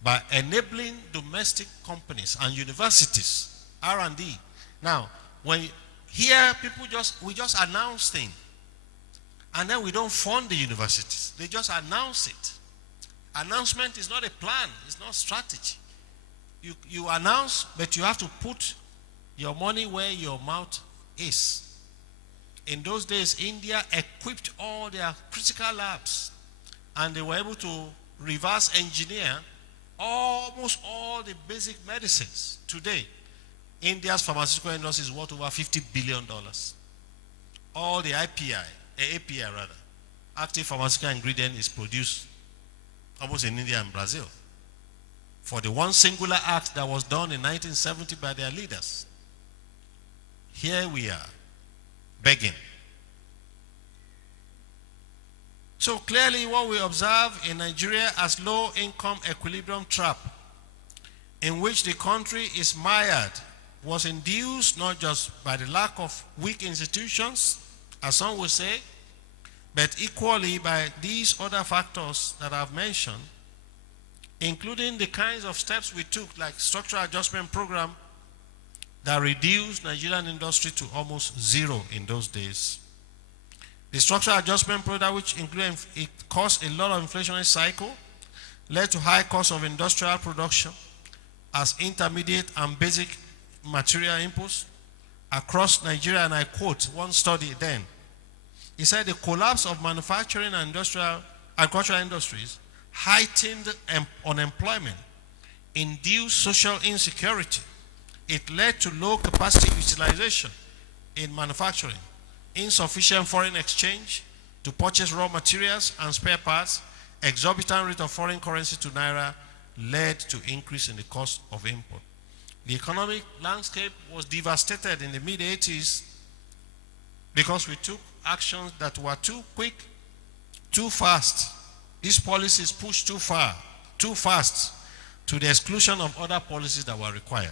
by enabling domestic companies and universities, R&D. Now, when you hear people we just announce things, and then we don't fund the universities. They just announce it. Announcement is not a plan, it's not strategy. You announce, but you have to put your money where your mouth is. In those days, India equipped all their critical labs, and they were able to reverse engineer almost all the basic medicines. Today, India's pharmaceutical industry is worth over $50 billion. All the API, active pharmaceutical ingredient, is produced almost in India and Brazil for the one singular act that was done in 1970 by their leaders. Here we are, begging. So clearly what we observe in Nigeria as low-income equilibrium trap in which the country is mired was induced not just by the lack of weak institutions, as some would say, but equally by these other factors that I've mentioned, including the kinds of steps we took, like structural adjustment program that reduced Nigerian industry to almost zero in those days. The structural adjustment program, which included, it caused a lot of inflationary cycle, led to high cost of industrial production as intermediate and basic material inputs across Nigeria, and I quote one study then. He said the collapse of manufacturing and agricultural industries heightened unemployment, induced social insecurity. It led to low capacity utilization in manufacturing, insufficient foreign exchange to purchase raw materials and spare parts, exorbitant rate of foreign currency to naira led to increase in the cost of import. The economic landscape was devastated in the mid-80s because we took actions that were too quick, too fast. These policies pushed too far, too fast, to the exclusion of other policies that were required.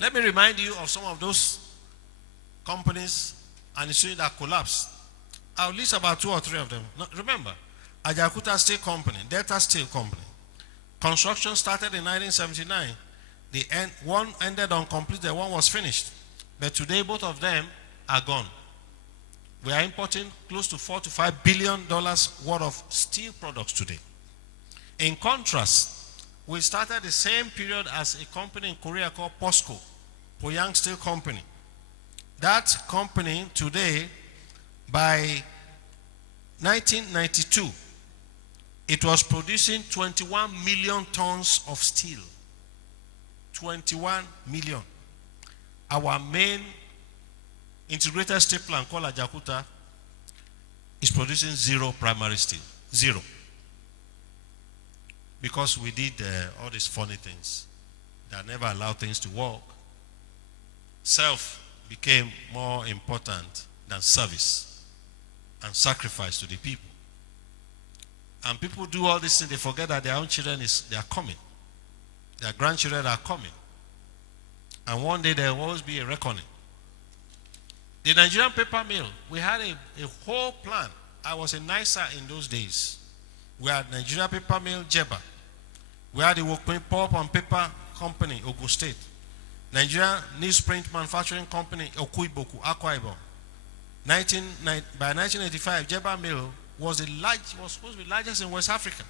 Let me remind you of some of those companies and institutions that collapsed. I'll list about 2 or 3 of them. Now, remember, Ajaokuta Steel Company, Delta Steel Company. Construction started in 1979. One ended uncompleted, one was finished. But today, both of them are gone. We are importing close to $4 to $5 billion worth of steel products today. In contrast, we started the same period as a company in Korea called POSCO, Poyang Steel Company. That company today, by 1992, it was producing 21 million tons of steel. 21 million. Our main integrated steel plant called Ajaokuta is producing 0 primary steel. 0. Because we did all these funny things that never allowed things to work. Self became more important than service and sacrifice to the people. And people do all this thing, they forget that their own children they are coming. Their grandchildren are coming. And one day there will always be a reckoning. The Nigerian paper mill, we had a whole plan. I was in NISA in those days. We had Nigeria Paper Mill, Jeba. We had the Wokpin Pulp and Paper Company, Ogun State. Nigeria Newsprint Manufacturing Company, Okuiboku, Akwa Ibom. By 1985, Jeba Mill was supposed to be the largest in West Africa.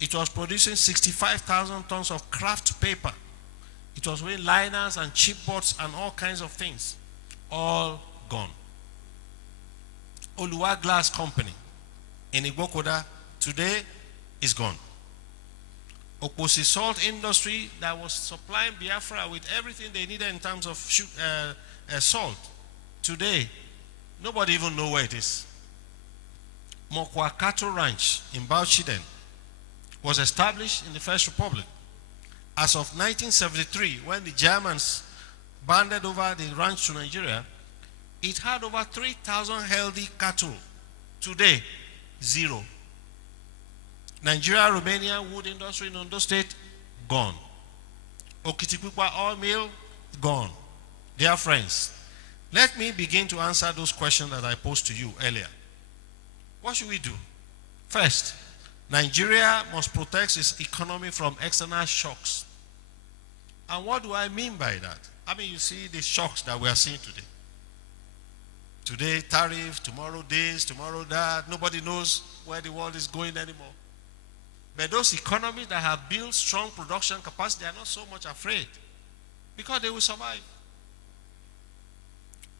It was producing 65,000 tons of kraft paper. It was doing liners and chipboards and all kinds of things. All gone. Oluwa Glass Company in Igbokoda today is gone. Okposi Salt Industry that was supplying Biafra with everything they needed in terms of salt. Today, nobody even knows where it is. Mokwa Cattle Ranch in Bauchiden was established in the First Republic. As of 1973, when the Germans banded over the ranch to Nigeria, it had over 3,000 healthy cattle. Today, 0. Nigeria, Romania, wood industry in Ondo State, gone. Okitipupa oil mill, gone. Dear friends, let me begin to answer those questions that I posed to you earlier. What should we do? First, Nigeria must protect its economy from external shocks. And what do I mean by that? I mean, you see the shocks that we are seeing today. Today, tariff, tomorrow this, tomorrow that. Nobody knows where the world is going anymore. But those economies that have built strong production capacity are not so much afraid because they will survive.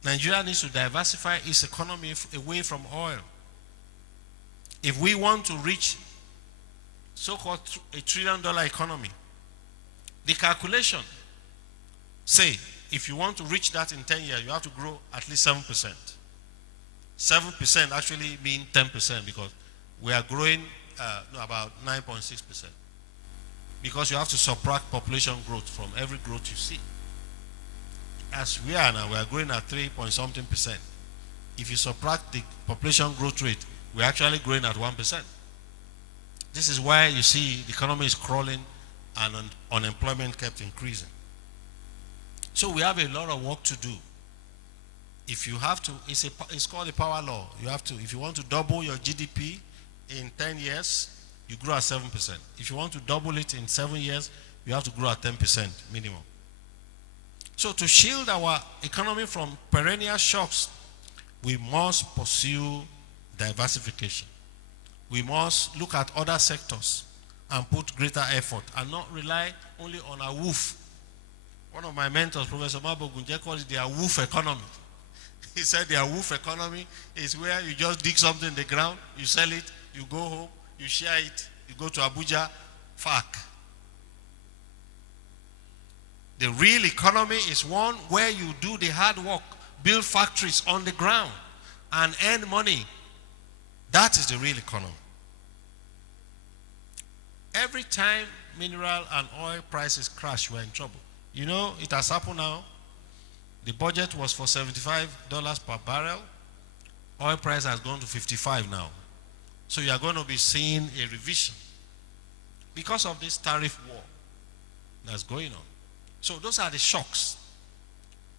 Nigeria needs to diversify its economy away from oil. If we want to reach so-called $1 trillion economy, the calculation say if you want to reach that in 10 years, you have to grow at least 7%. 7% actually mean 10% because we are growing about 9.6%. Because you have to subtract population growth from every growth you see. As we are now, we are growing at 3-point-something%. If you subtract the population growth rate, we're actually growing at 1%. This is why you see the economy is crawling and unemployment kept increasing. So we have a lot of work to do. If you have to, it's called the power law. You have to, if you want to double your GDP in 10 years, you grow at 7%. If you want to double it in 7 years, you have to grow at 10% minimum. So to shield our economy from perennial shocks, we must pursue diversification. We must look at other sectors and put greater effort and not rely only on a woof. One of my mentors, Professor Mabogunje, called it the woof economy. He said the woof economy is where you just dig something in the ground, you sell it, you go home, you share it, you go to Abuja, fuck. The real economy is one where you do the hard work, build factories on the ground, and earn money. That is the real economy. Every time mineral and oil prices crash, we're in trouble. You know, it has happened now. The budget was for $75 per barrel. Oil price has gone to 55 now. So you are going to be seeing a revision because of this tariff war that's going on. So those are the shocks.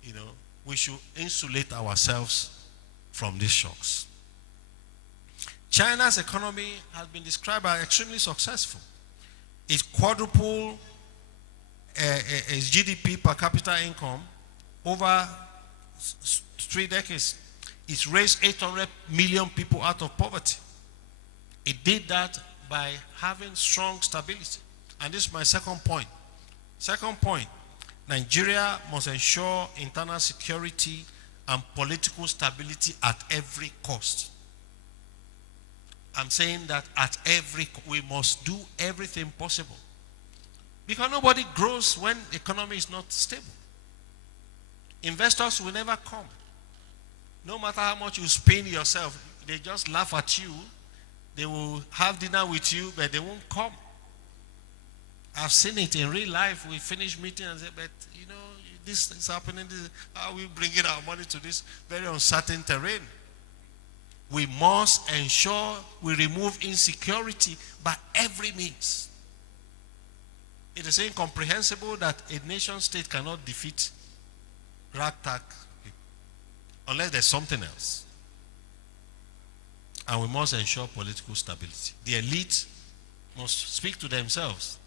You know, we should insulate ourselves from these shocks. China's economy has been described as extremely successful. It quadrupled its GDP per capita income over 3 decades. It raised 800 million people out of poverty. It did that by having strong stability. And this is my second point. Second point, Nigeria must ensure internal security and political stability at every cost. I'm saying that we must do everything possible. Because nobody grows when the economy is not stable. Investors will never come. No matter how much you spend yourself, they just laugh at you. They will have dinner with you, but they won't come. I've seen it in real life. We finish meeting and say, but you know, this is happening. How are we bringing our money to this very uncertain terrain? We must ensure we remove insecurity by every means. It is incomprehensible that a nation state cannot defeat ragtag unless there's something else. And we must ensure political stability. The elite must speak to themselves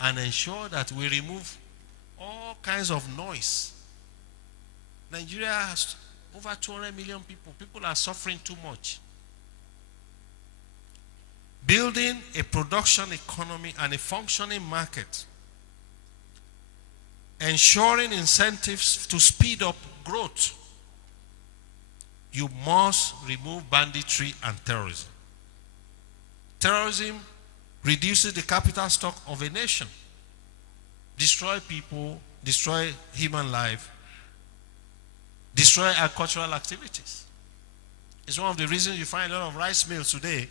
and ensure that we remove all kinds of noise. Nigeria has over 200 million people. People are suffering too much. Building a production economy and a functioning market. Ensuring incentives to speed up growth. You must remove banditry and terrorism. Terrorism reduces the capital stock of a nation. Destroy people, destroy human life, destroy agricultural activities. It's one of the reasons you find a lot of rice mills today.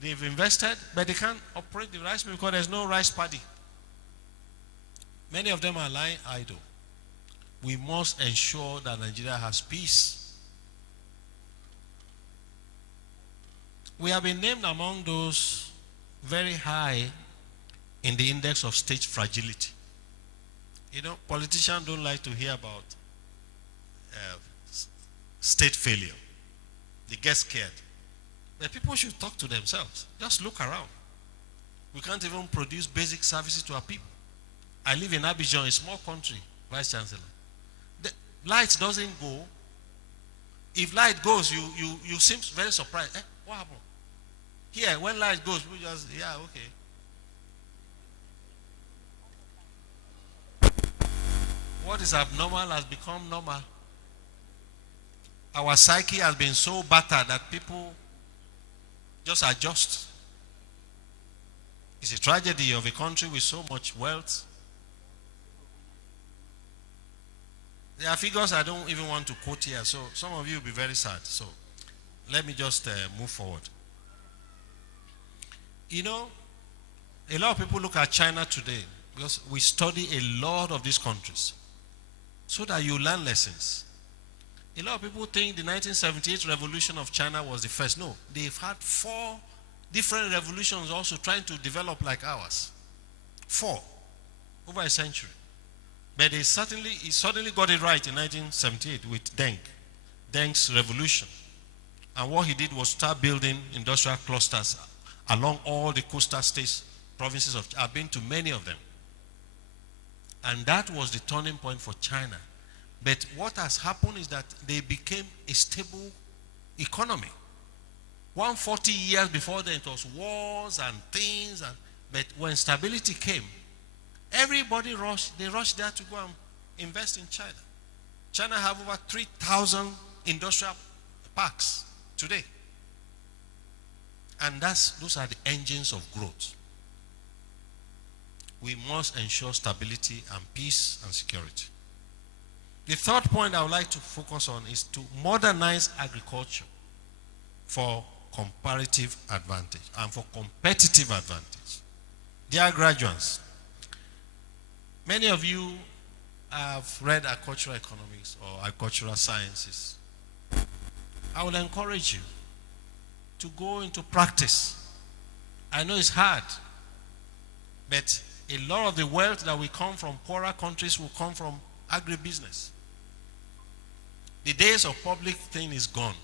They've invested, but they can't operate the rice mill because there's no rice paddy. Many of them are lying idle. We must ensure that Nigeria has peace. We have been named among those very high in the index of state fragility. You know, politicians don't like to hear about state failure. They get scared. But people should talk to themselves. Just look around. We can't even produce basic services to our people. I live in Abidjan, a small country, Vice Chancellor. The light doesn't go. If light goes, you seem very surprised. What happened? Here, when light goes, we just, yeah, okay. What is abnormal has become normal. Our psyche has been so battered that people just adjust. It's a tragedy of a country with so much wealth. There are figures I don't even want to quote here, so some of you will be very sad. So let me just move forward. You know, a lot of people look at China today because we study a lot of these countries so that you learn lessons. A lot of people think the 1978 revolution of China was the first. No, they've had 4 different revolutions also trying to develop like ours. 4 over a century. But he suddenly got it right in 1978 with Deng's revolution. And what he did was start building industrial clusters along all the coastal states, provinces of China. I've been to many of them. And that was the turning point for China. But what has happened is that they became a stable economy. 140 years before then, it was wars and things. But when stability came, everybody rushed there to go and invest in China. China have over 3,000 industrial parks today. And those are the engines of growth. We must ensure stability and peace and security. The third point I would like to focus on is to modernize agriculture for comparative advantage and for competitive advantage. Dear graduates, many of you have read agricultural economics or agricultural sciences. I will encourage you to go into practice. I know it's hard, but a lot of the wealth that will come from poorer countries will come from agribusiness. The days of public thing is gone.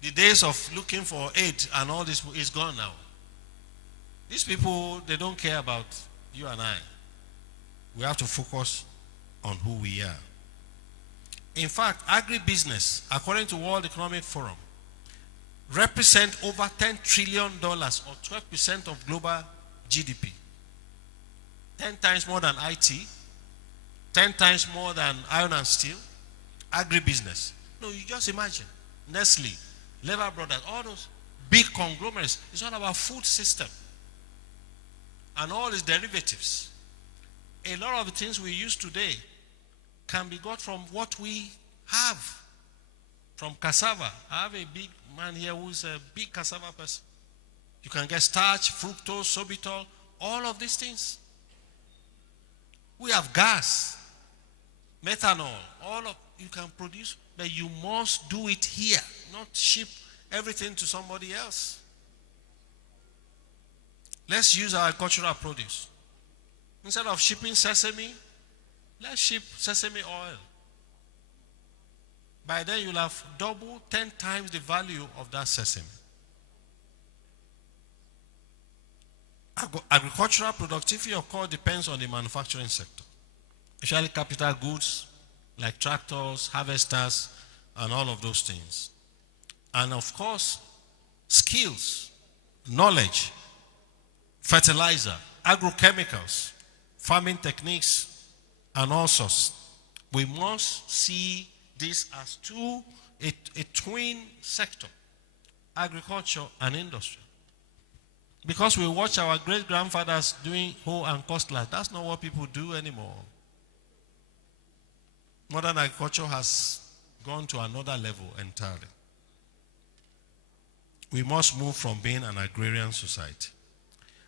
The days of looking for aid and all this is gone now. These people, they don't care about you and I. We have to focus on who we are. In fact, agribusiness, according to World Economic Forum, represent over $10 trillion or 12% of global GDP. 10 times more than IT, 10 times more than iron and steel, agribusiness. No, you just imagine. Nestle, Lever Brothers, all those big conglomerates. It's all about food system and all its derivatives. A lot of the things we use today can be got from what we have. From cassava. I have a big man here who's a big cassava person. You can get starch, fructose, sorbitol, all of these things. We have gas, methanol, you can produce, but you must do it here, not ship everything to somebody else. Let's use our agricultural produce. Instead of shipping sesame, let's ship sesame oil. By then you'll have double, 10 times the value of that sesame. Agricultural productivity, of course, depends on the manufacturing sector, especially capital goods like tractors, harvesters, and all of those things. And of course, skills, knowledge, fertilizer, agrochemicals, farming techniques, and all sorts. We must see this as a twin sector, agriculture and industry. Because we watch our great-grandfathers doing hoe and cutlass. That's not what people do anymore. Modern agriculture has gone to another level entirely. We must move from being an agrarian society.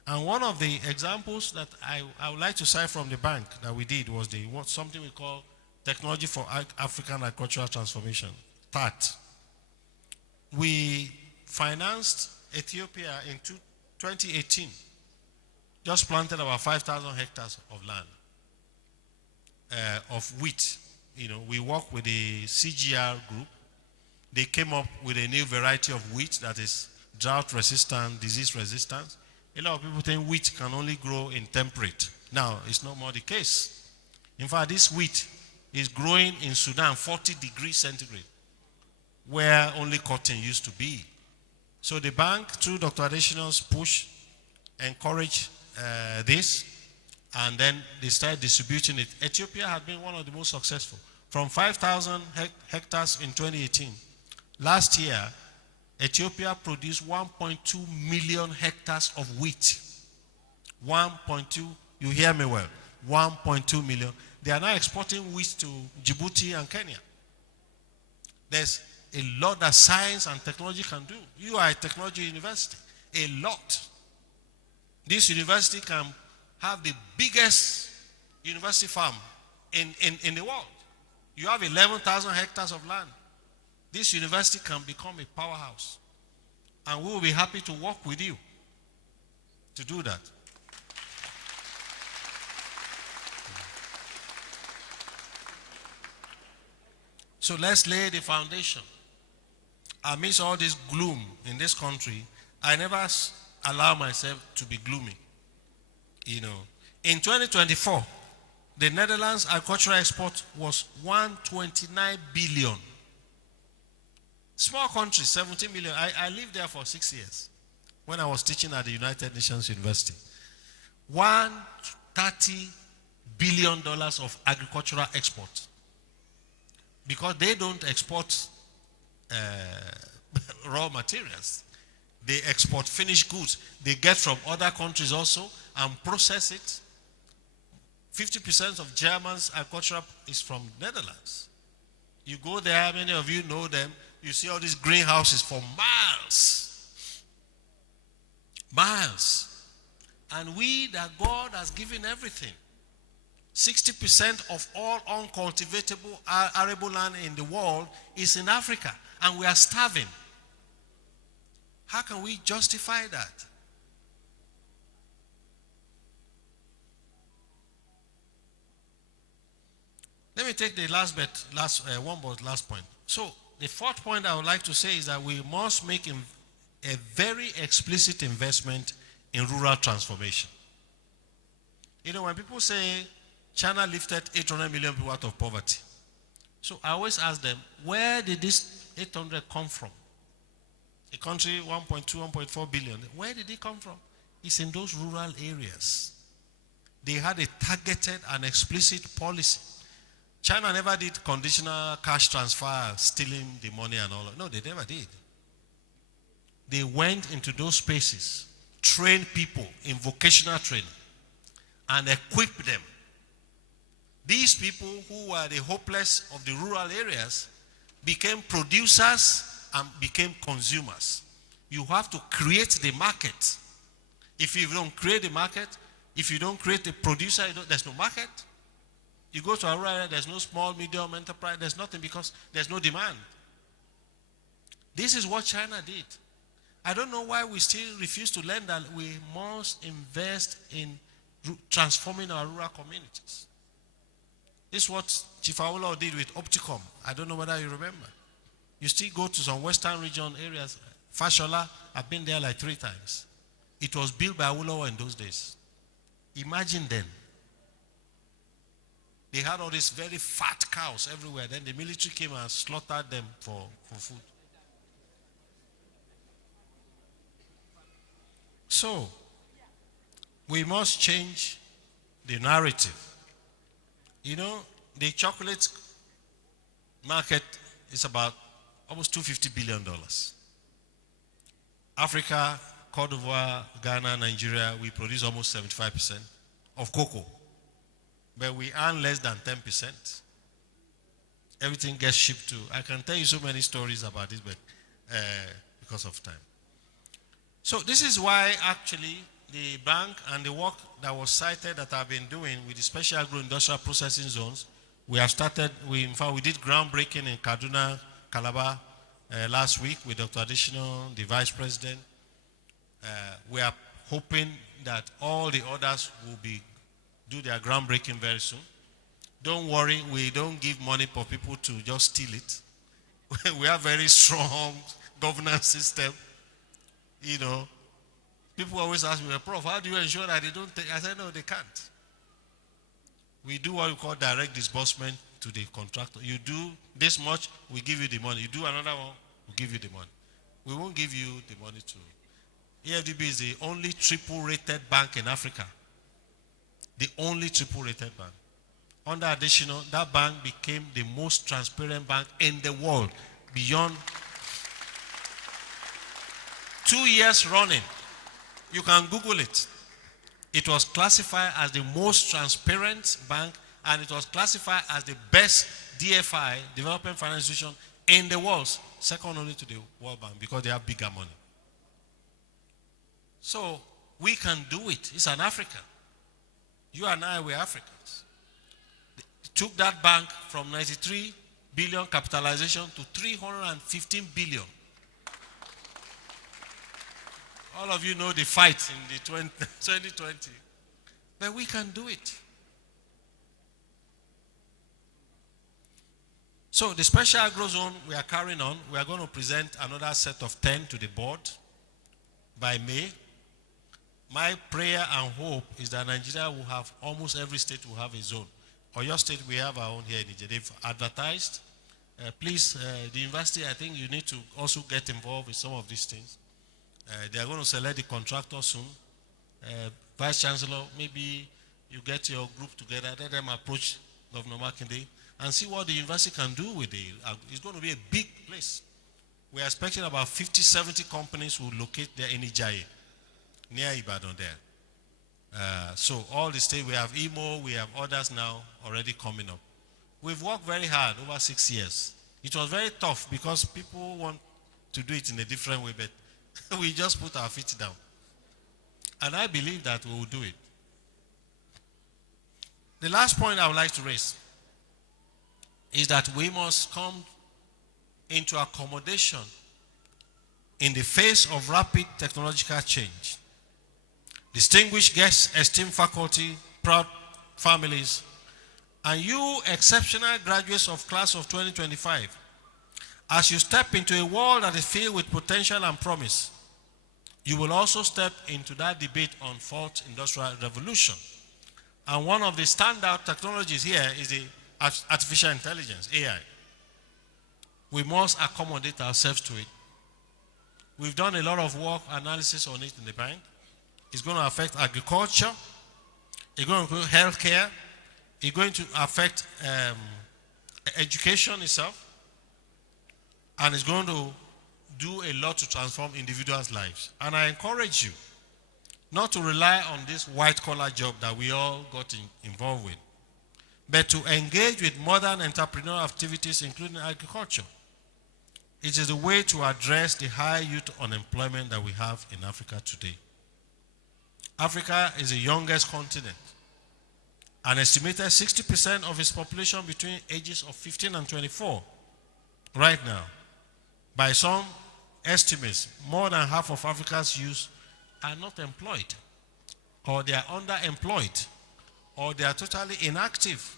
And one of the examples that I would like to cite from the bank that we did was something we call Technology for African Agricultural Transformation, TAT. We financed Ethiopia in 2018, just planted about 5,000 hectares of land. of wheat. You know, we work with the CGR group. They came up with a new variety of wheat that is drought resistant, disease resistant. A lot of people think wheat can only grow in temperate. Now, it's no more the case. In fact, this wheat is growing in Sudan 40 degrees centigrade, where only cotton used to be. So the bank, through Dr. Adesina's push, encouraged this, and then they started distributing it. Ethiopia had been one of the most successful. From 5,000 hectares in 2018, last year, Ethiopia produced 1.2 million hectares of wheat. 1.2, you hear me well, 1.2 million. They are now exporting wheat to Djibouti and Kenya. There's a lot that science and technology can do. You are a technology university, a lot. This university can have the biggest university farm in the world. You have 11,000 hectares of land. This university can become a powerhouse. And we will be happy to work with you to do that. So let's lay the foundation. Amidst all this gloom in this country, I never allow myself to be gloomy. You know, in 2024, the Netherlands agricultural export was 129 billion. Small country, 17 million. I lived there for 6 years when I was teaching at the United Nations University. $130 billion of agricultural export. Because they don't export raw materials. They export finished goods. They get from other countries also and process it. 50% of Germans' agriculture is from Netherlands. You go there, many of you know them, you see all these greenhouses for miles. Miles. And we, that God has given everything. 60% of all uncultivatable arable land in the world is in Africa, and we are starving. How can we justify that? Let me take the last point. So, the fourth point I would like to say is that we must make a very explicit investment in rural transformation. You know, when people say China lifted 800 million people out of poverty, so I always ask them, where did this 800 come from? A country 1.2, 1.4 billion, where did it come from? It's in those rural areas. They had a targeted and explicit policy. China never did conditional cash transfer, stealing the money and all that. No, they never did. They went into those spaces, trained people in vocational training, and equipped them. These people who were the hopeless of the rural areas became producers and became consumers. You have to create the market. If you don't create the market, if you don't create the producer, there's no market. You go to a rural area, there's no small, medium enterprise, there's nothing because there's no demand. This is what China did. I don't know why we still refuse to learn that we must invest in transforming our rural communities. This is what Chief Awolowo did with Opticom. I don't know whether you remember. You still go to some western region areas. Fashola, I've been there like 3 times. It was built by Awolowo in those days. Imagine then. They had all these very fat cows everywhere. Then the military came and slaughtered them for food. So, we must change the narrative. You know, the chocolate market is about almost $250 billion. Africa, Cote d'Ivoire, Ghana, Nigeria, we produce almost 75% of cocoa. But we earn less than 10%. Everything gets shipped to. I can tell you so many stories about this, but because of time. So this is why actually the bank and the work that was cited that I've been doing with the special agro-industrial processing zones, we have started, in fact, we did groundbreaking in Kaduna, Calabar last week with Dr. Adesina, the Vice President. We are hoping that all the others will do their groundbreaking very soon. don't worry, we don't give money for people to just steal it. We have very strong governance system. You know, people always ask me, Prof, how do you ensure that they don't take? I said, no, they can't. We do what we call direct disbursement to the contractor. You do this much, we give you the money. You do another one, we give you the money. We won't give you the money to. EFDB is the only triple-rated bank in Africa. The only triple-rated bank. Under additional, that bank became the most transparent bank in the world beyond 2 years running. You can Google it. It was classified as the most transparent bank, and it was classified as the best DFI, development financial institution, in the world, second only to the World Bank, because they have bigger money. So we can do it. It's an Africa. You and I were Africans. They took that bank from 93 billion capitalization to 315 billion. All of you know the fight in the 2020. But we can do it. So the special agro zone we are carrying on, we are going to present another set of 10 to the board by May. My prayer and hope is that Nigeria will have, almost every state will have a zone. Or your state, we have our own here in Nigeria. They've advertised. Please, the university, I think you need to also get involved with some of these things. They are going to select the contractor soon. Vice Chancellor, maybe you get your group together, let them approach Governor Makinde and see what the university can do with it. It's going to be a big place. We are expecting about 50, 70 companies will locate there in Ijaye, near Ibadan there. So all the states, we have Imo, we have others now already coming up. We've worked very hard over 6 years. It was very tough because people want to do it in a different way, but we just put our feet down. And I believe that we will do it. The last point I would like to raise is that we must come into accommodation in the face of rapid technological change. Distinguished guests, esteemed faculty, proud families, and you exceptional graduates of class of 2025, as you step into a world that is filled with potential and promise, you will also step into that debate on fourth industrial revolution. And one of the standout technologies here is the artificial intelligence, AI. We must accommodate ourselves to it. We've done a lot of work, analysis on it in the bank. It's going to affect agriculture. It's going to affect healthcare. It's going to affect education itself. And it's going to do a lot to transform individuals' lives. And I encourage you not to rely on this white-collar job that we all got involved with, but to engage with modern entrepreneurial activities, including agriculture. It is the way to address the high youth unemployment that we have in Africa today. Africa is the youngest continent. An estimated 60% of its population between ages of 15 and 24 right now. By some estimates, more than half of Africa's youth are not employed, or they are underemployed, or they are totally inactive.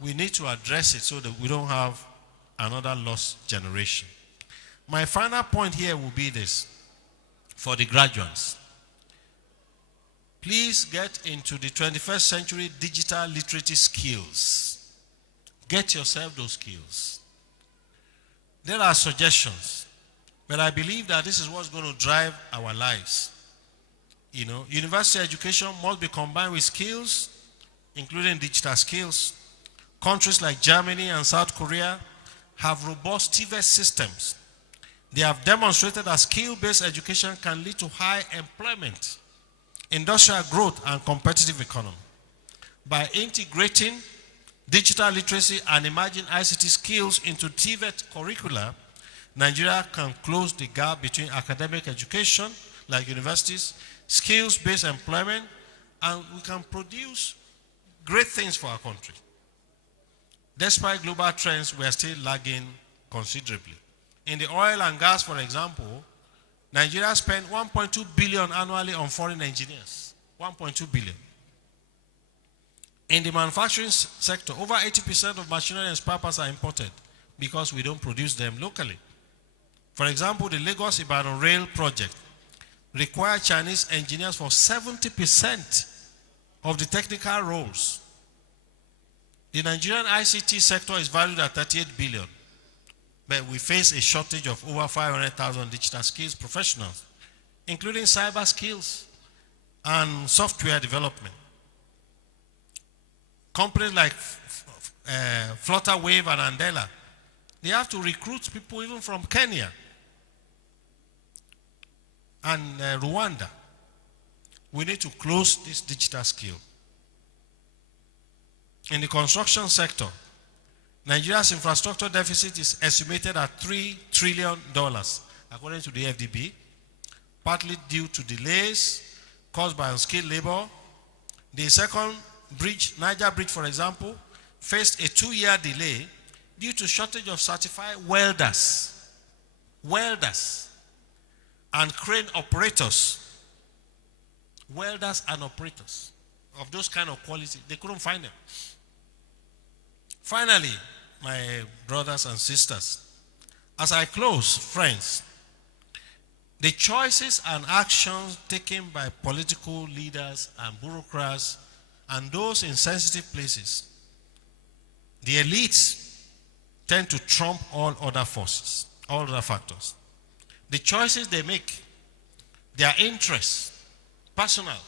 We need to address it so that we don't have another lost generation. My final point here will be this for the graduates. Please get into the 21st century digital literacy skills. Get yourself those skills. There are suggestions, but I believe that this is what's going to drive our lives. You know, university education must be combined with skills, including digital skills. Countries like Germany and South Korea have robust TVET systems. They have demonstrated that skill-based education can lead to high employment, industrial growth, and competitive economy. By integrating digital literacy and emerging ICT skills into TVET curricula, Nigeria can close the gap between academic education, like universities, skills-based employment, and we can produce great things for our country. Despite global trends, we are still lagging considerably. In the oil and gas, for example, Nigeria spent 1.2 billion annually on foreign engineers. 1.2 billion. In the manufacturing sector, over 80% of machinery and spare parts are imported because we don't produce them locally. For example, the Lagos-Ibadan rail project required Chinese engineers for 70% of the technical roles. The Nigerian ICT sector is valued at 38 billion, but we face a shortage of over 500,000 digital skills professionals, including cyber skills and software development. Companies like Flutterwave and Andela, they have to recruit people even from Kenya and Rwanda. We need to close this digital skill. In the construction sector, Nigeria's infrastructure deficit is estimated at $3 trillion, according to the FDB, partly due to delays caused by unskilled labor. The second bridge, Niger Bridge, for example, faced a 2-year delay due to shortage of certified welders and crane operators. Welders and operators of those kind of quality, they couldn't find them. Finally, my brothers and sisters, as I close, friends, the choices and actions taken by political leaders and bureaucrats and those in sensitive places, the elites tend to trump all other forces, all other factors. The choices they make, their interests, personal,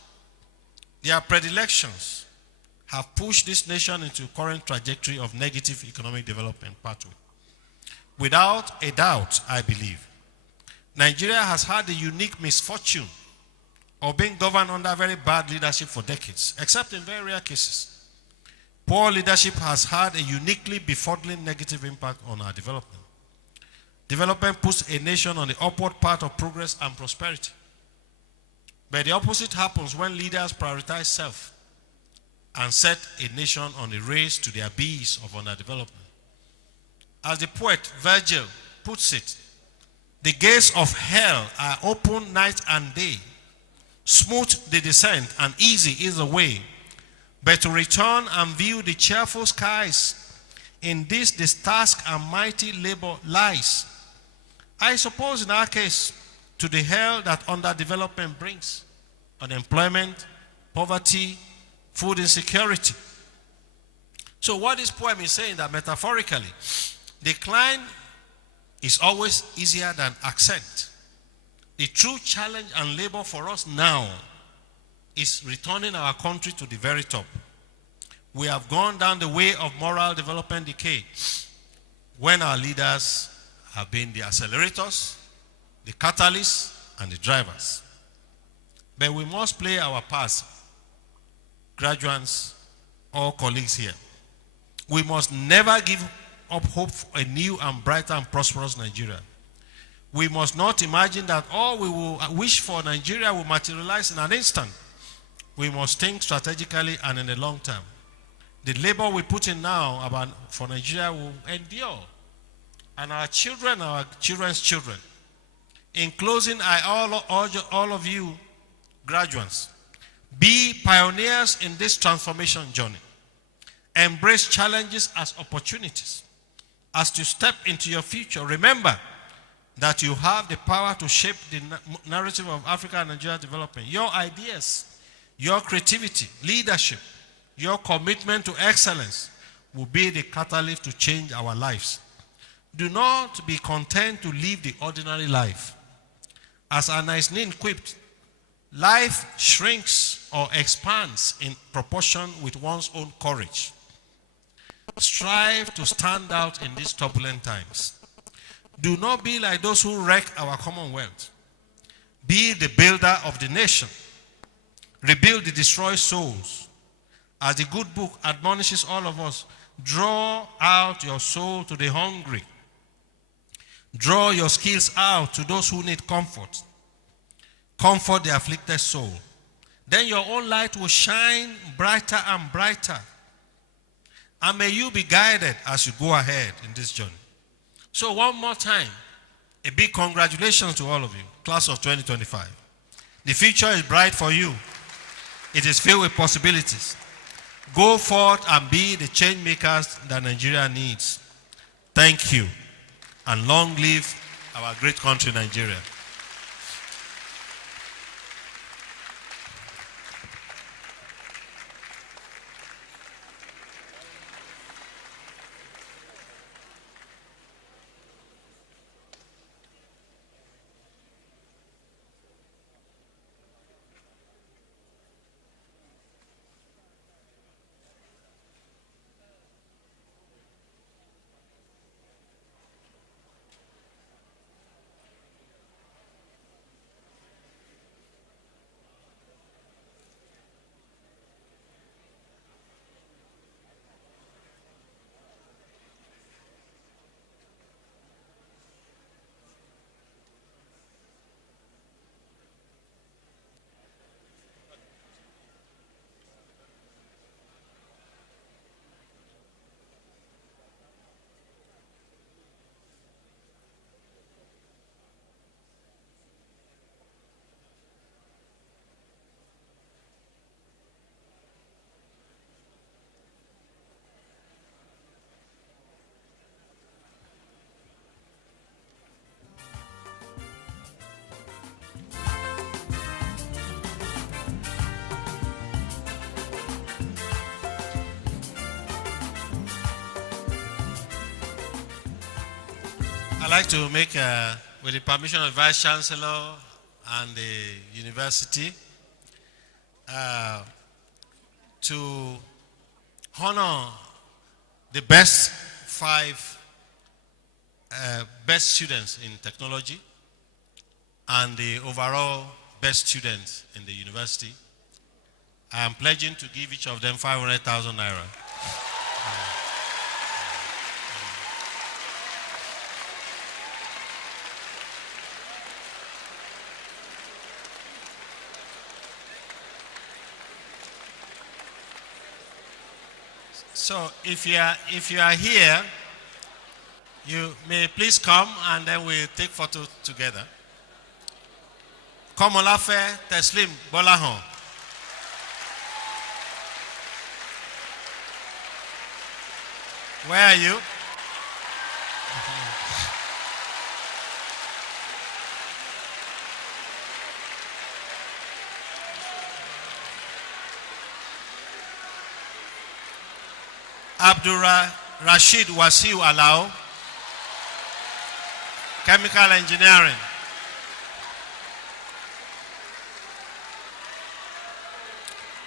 their predilections, have pushed this nation into current trajectory of negative economic development pathway. Without a doubt, I believe, Nigeria has had the unique misfortune of being governed under very bad leadership for decades, except in very rare cases. Poor leadership has had a uniquely befuddling negative impact on our development. Development puts a nation on the upward path of progress and prosperity. But the opposite happens when leaders prioritize self and set a nation on a race to the abyss of underdevelopment. As the poet Virgil puts it, the gates of hell are open night and day. Smooth the descent and easy is the way. But to return and view the cheerful skies, in this task and mighty labor lies. I suppose in our case, to the hell that underdevelopment brings, unemployment, poverty, food insecurity. So what this poem is saying that metaphorically, decline is always easier than ascent. The true challenge and labor for us now is returning our country to the very top. We have gone down the way of moral development decay when our leaders have been the accelerators, the catalysts, and the drivers. But we must play our part, graduates, all colleagues here. We must never give up hope for a new and brighter and prosperous Nigeria. We must not imagine that all we will wish for Nigeria will materialize in an instant. We must think strategically and in the long term. The labor we put in now for Nigeria will endure. And our children, our children's children. In closing, I urge all of you graduates, be pioneers in this transformation journey. Embrace challenges as opportunities. As you step into your future, remember that you have the power to shape the narrative of Africa and Nigeria development. Your ideas, your creativity, leadership, your commitment to excellence will be the catalyst to change our lives. Do not be content to live the ordinary life. As Anais Nin quipped, life shrinks or expands in proportion with one's own courage. Strive to stand out in these turbulent times. Do not be like those who wreck our commonwealth. Be the builder of the nation. Rebuild the destroyed souls. As the good book admonishes all of us, draw out your soul to the hungry. Draw your skills out to those who need comfort. Comfort the afflicted soul. Then your own light will shine brighter and brighter. And may you be guided as you go ahead in this journey. So one more time, a big congratulations to all of you, class of 2025. The future is bright for you. It is filled with possibilities. Go forth and be the change makers that Nigeria needs. Thank you. And long live our great country, Nigeria. I'd like to make, with the permission of the Vice Chancellor and the university, to honor the best 5 best students in technology and the overall best students in the university. I am pledging to give each of them 500,000 naira. So if you are here, you may please come and then we'll take photos together. Komolafe Teslim Bolahon. Where are you? Abdullah Rashid Wasiu Alao, Chemical Engineering.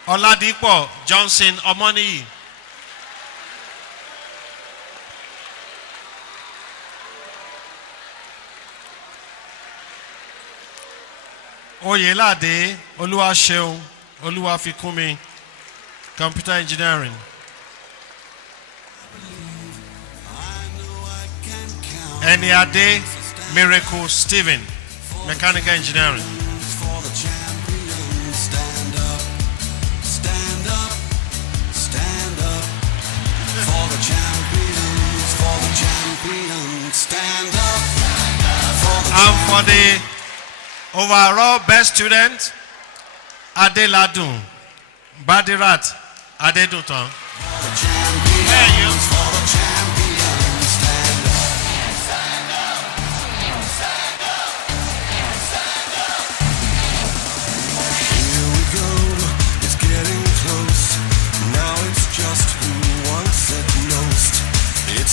Oladipo Johnson Omoni. Oyelade Oluwaseun Oluwafikumi, Computer Engineering. Eniade Miracle Stephen, Mechanical Engineering. And for the overall best student, Adeladun Badirat Adedutan. Where are you?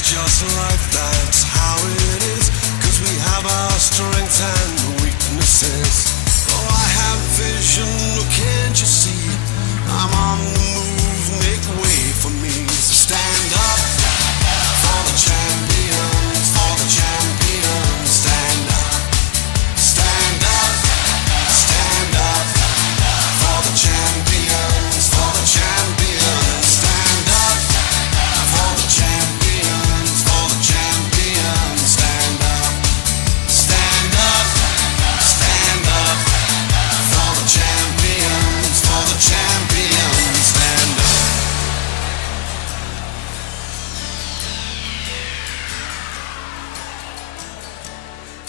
Just life, that's how it is. Cause we have our strengths and weaknesses. Oh, I have vision, oh, can't you see? I'm on the move, make way for me. So stand up for the champions, for the champions. Stand up, stand up, stand up for the champions, for the champions. Stand up for the champions.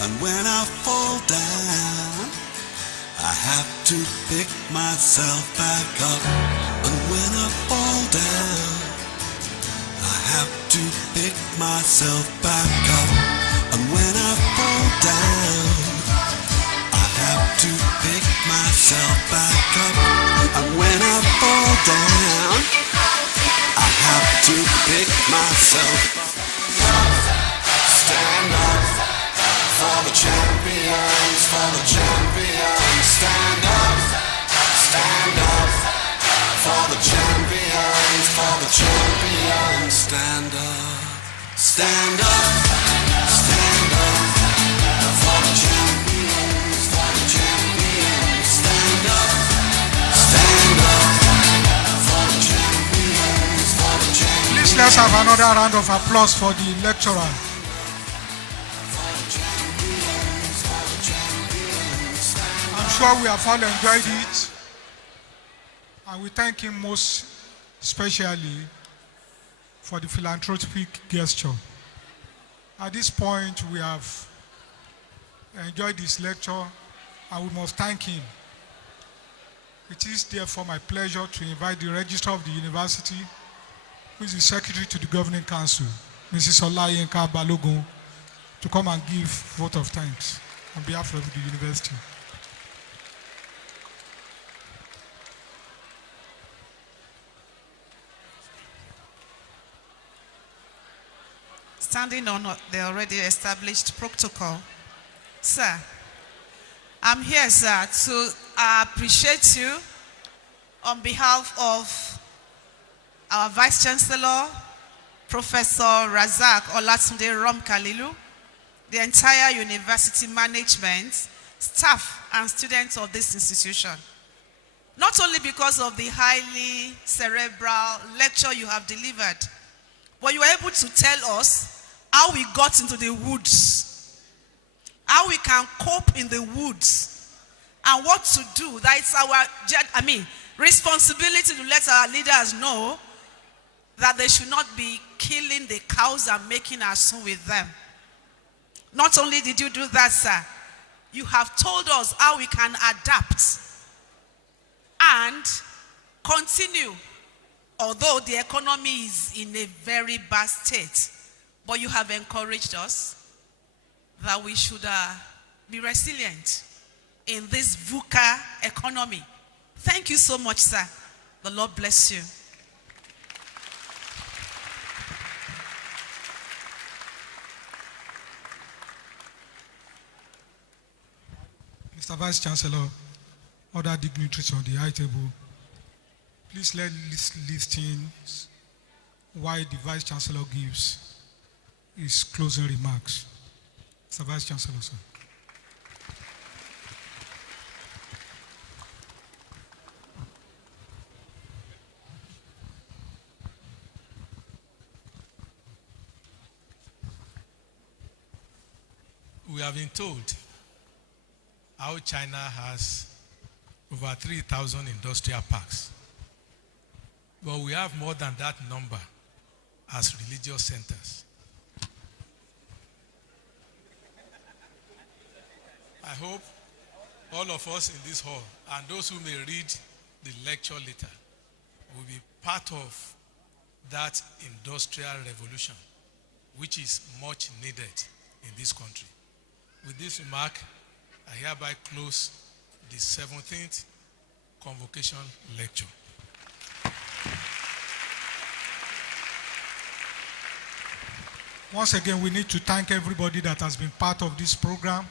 And when I fall down, I have to pick myself back up. And when I fall down, have to pick myself back up, and when I fall down, I have to pick myself back up, and when I fall down, I have to pick myself up. Stand up for the champions, for the champions. Stand up for the champions, for the champions. Stand up, stand up, stand up for the champions, for the champions. Stand up for the champions, for the champions. Please let's have another round of applause for the lecturer. I'm sure we have all enjoyed it, and we thank him most especially for the philanthropic gesture. At this point, we have enjoyed this lecture, and we must thank him. It is therefore my pleasure to invite the Registrar of the University, who is the Secretary to the Governing Council, Mrs. Olayenka Balogun, to come and give vote of thanks on behalf of the university. Standing on the already established protocol. Sir, I'm here, sir, to appreciate you on behalf of our Vice Chancellor, Professor Razak Olatunde Romkalilu, the entire university management, staff, and students of this institution. Not only because of the highly cerebral lecture you have delivered, but you were able to tell us how we got into the woods, how we can cope in the woods, and what to do. That is our, responsibility to let our leaders know that they should not be killing the cows and making a son with them. Not only did you do that, sir, you have told us how we can adapt and continue, although the economy is in a very bad state. But you have encouraged us that we should be resilient in this VUCA economy. Thank you so much, sir. The Lord bless you. Mr. Vice Chancellor, other dignitaries on the high table, please let listen why the Vice Chancellor gives his closing remarks. Mr. Vice Chancellor, sir. We have been told how China has over 3,000 industrial parks. But we have more than that number as religious centers. I hope all of us in this hall and those who may read the lecture later will be part of that industrial revolution, which is much needed in this country. With this remark, I hereby close the 17th Convocation Lecture. Once again, we need to thank everybody that has been part of this program.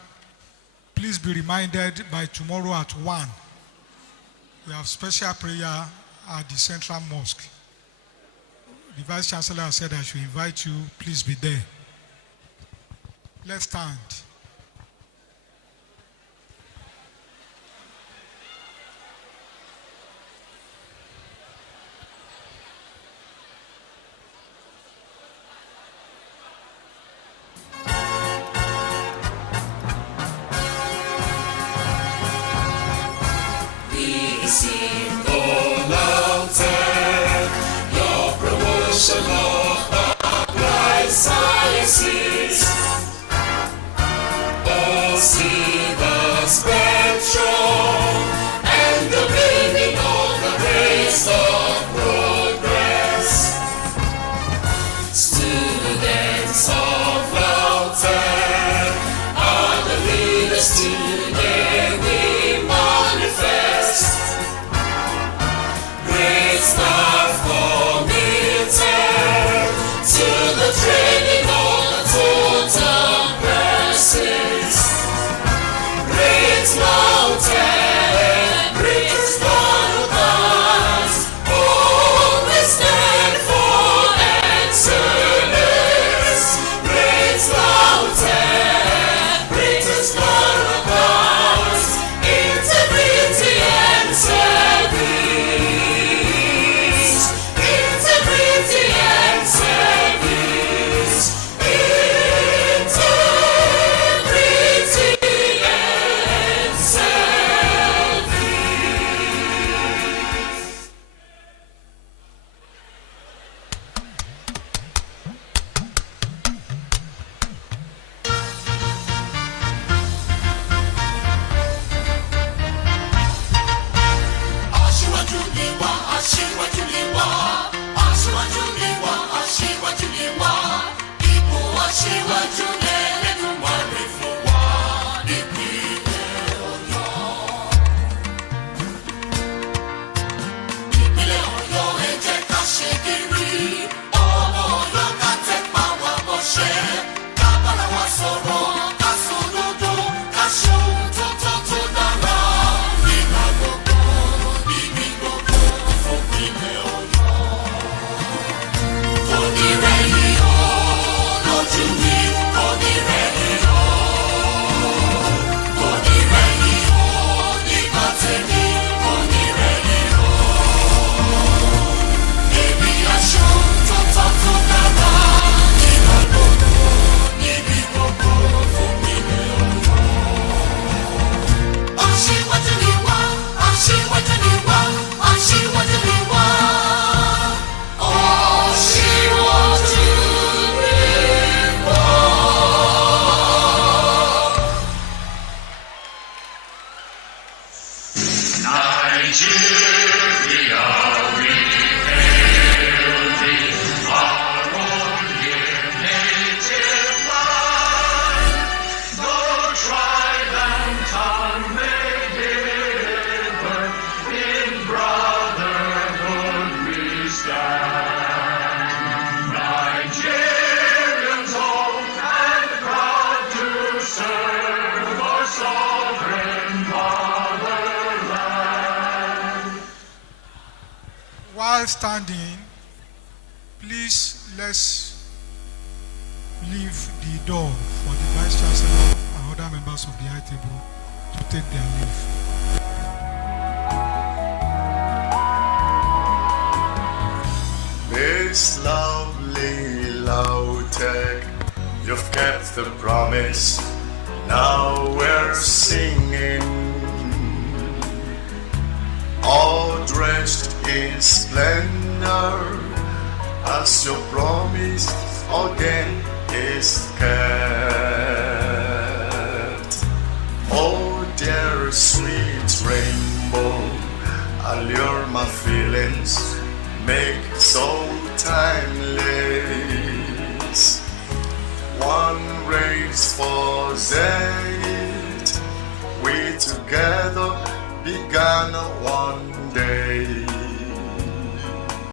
Please be reminded by tomorrow at 1. We have special prayer at the Central Mosque. The Vice Chancellor has said I should invite you. Please be there. Let's stand. aṣíwájú ni wá, aṣíwájú ni wá, aṣíwájú ni wá. Ipò aṣíwájú l'Ẹlẹ́dùmarè fún wa nípínlẹ̀ Ọ̀yọ́. Ìpínlẹ̀ Ọ̀yọ́ ẹ jẹ́ ká ṣe kiri, ọmọ Ọ̀yọ́ ká tẹpá wa mọ́ṣẹ́, ká bára wa sọ̀rọ̀, ká sòdodo, ká ṣohun tó tọ́ tó dára. Nígbà gbogbo, níbi gbogbo, fún ìpínlẹ̀ Ọ̀yọ́. Kò ní rẹ̀yìn o, lójú mi, kò ní rẹ̀yìn o. Kò ní rẹ̀yìn o, nígbà tèmi, kò ní rẹ̀yìn o. Èmi aṣọ tó tọ́ tó dára. Nígbà gbogbo, níbi gbogbo, fún ìpínlẹ̀ Ọ̀yọ́. Aṣíwájú ni wá, aṣíwájú ni wá, aṣíwájú ni wá. Aṣíwájú ni wá. Nigeria, we hail thee, our own dear native land. Though tribe and tongue may differ, in brotherhood we stand. Nigerians old and proud to serve our sovereign fatherland. While standing, please let's leave the door for the Vice Chancellor and other members of the high table to take their leave. This lovely Lautech, you've kept the promise. Now we're singing, all dressed in splendor, as your promise again is kept. Oh, dear sweet rainbow, allure my feelings, make so timeless. One race for Zenith, we together began a one.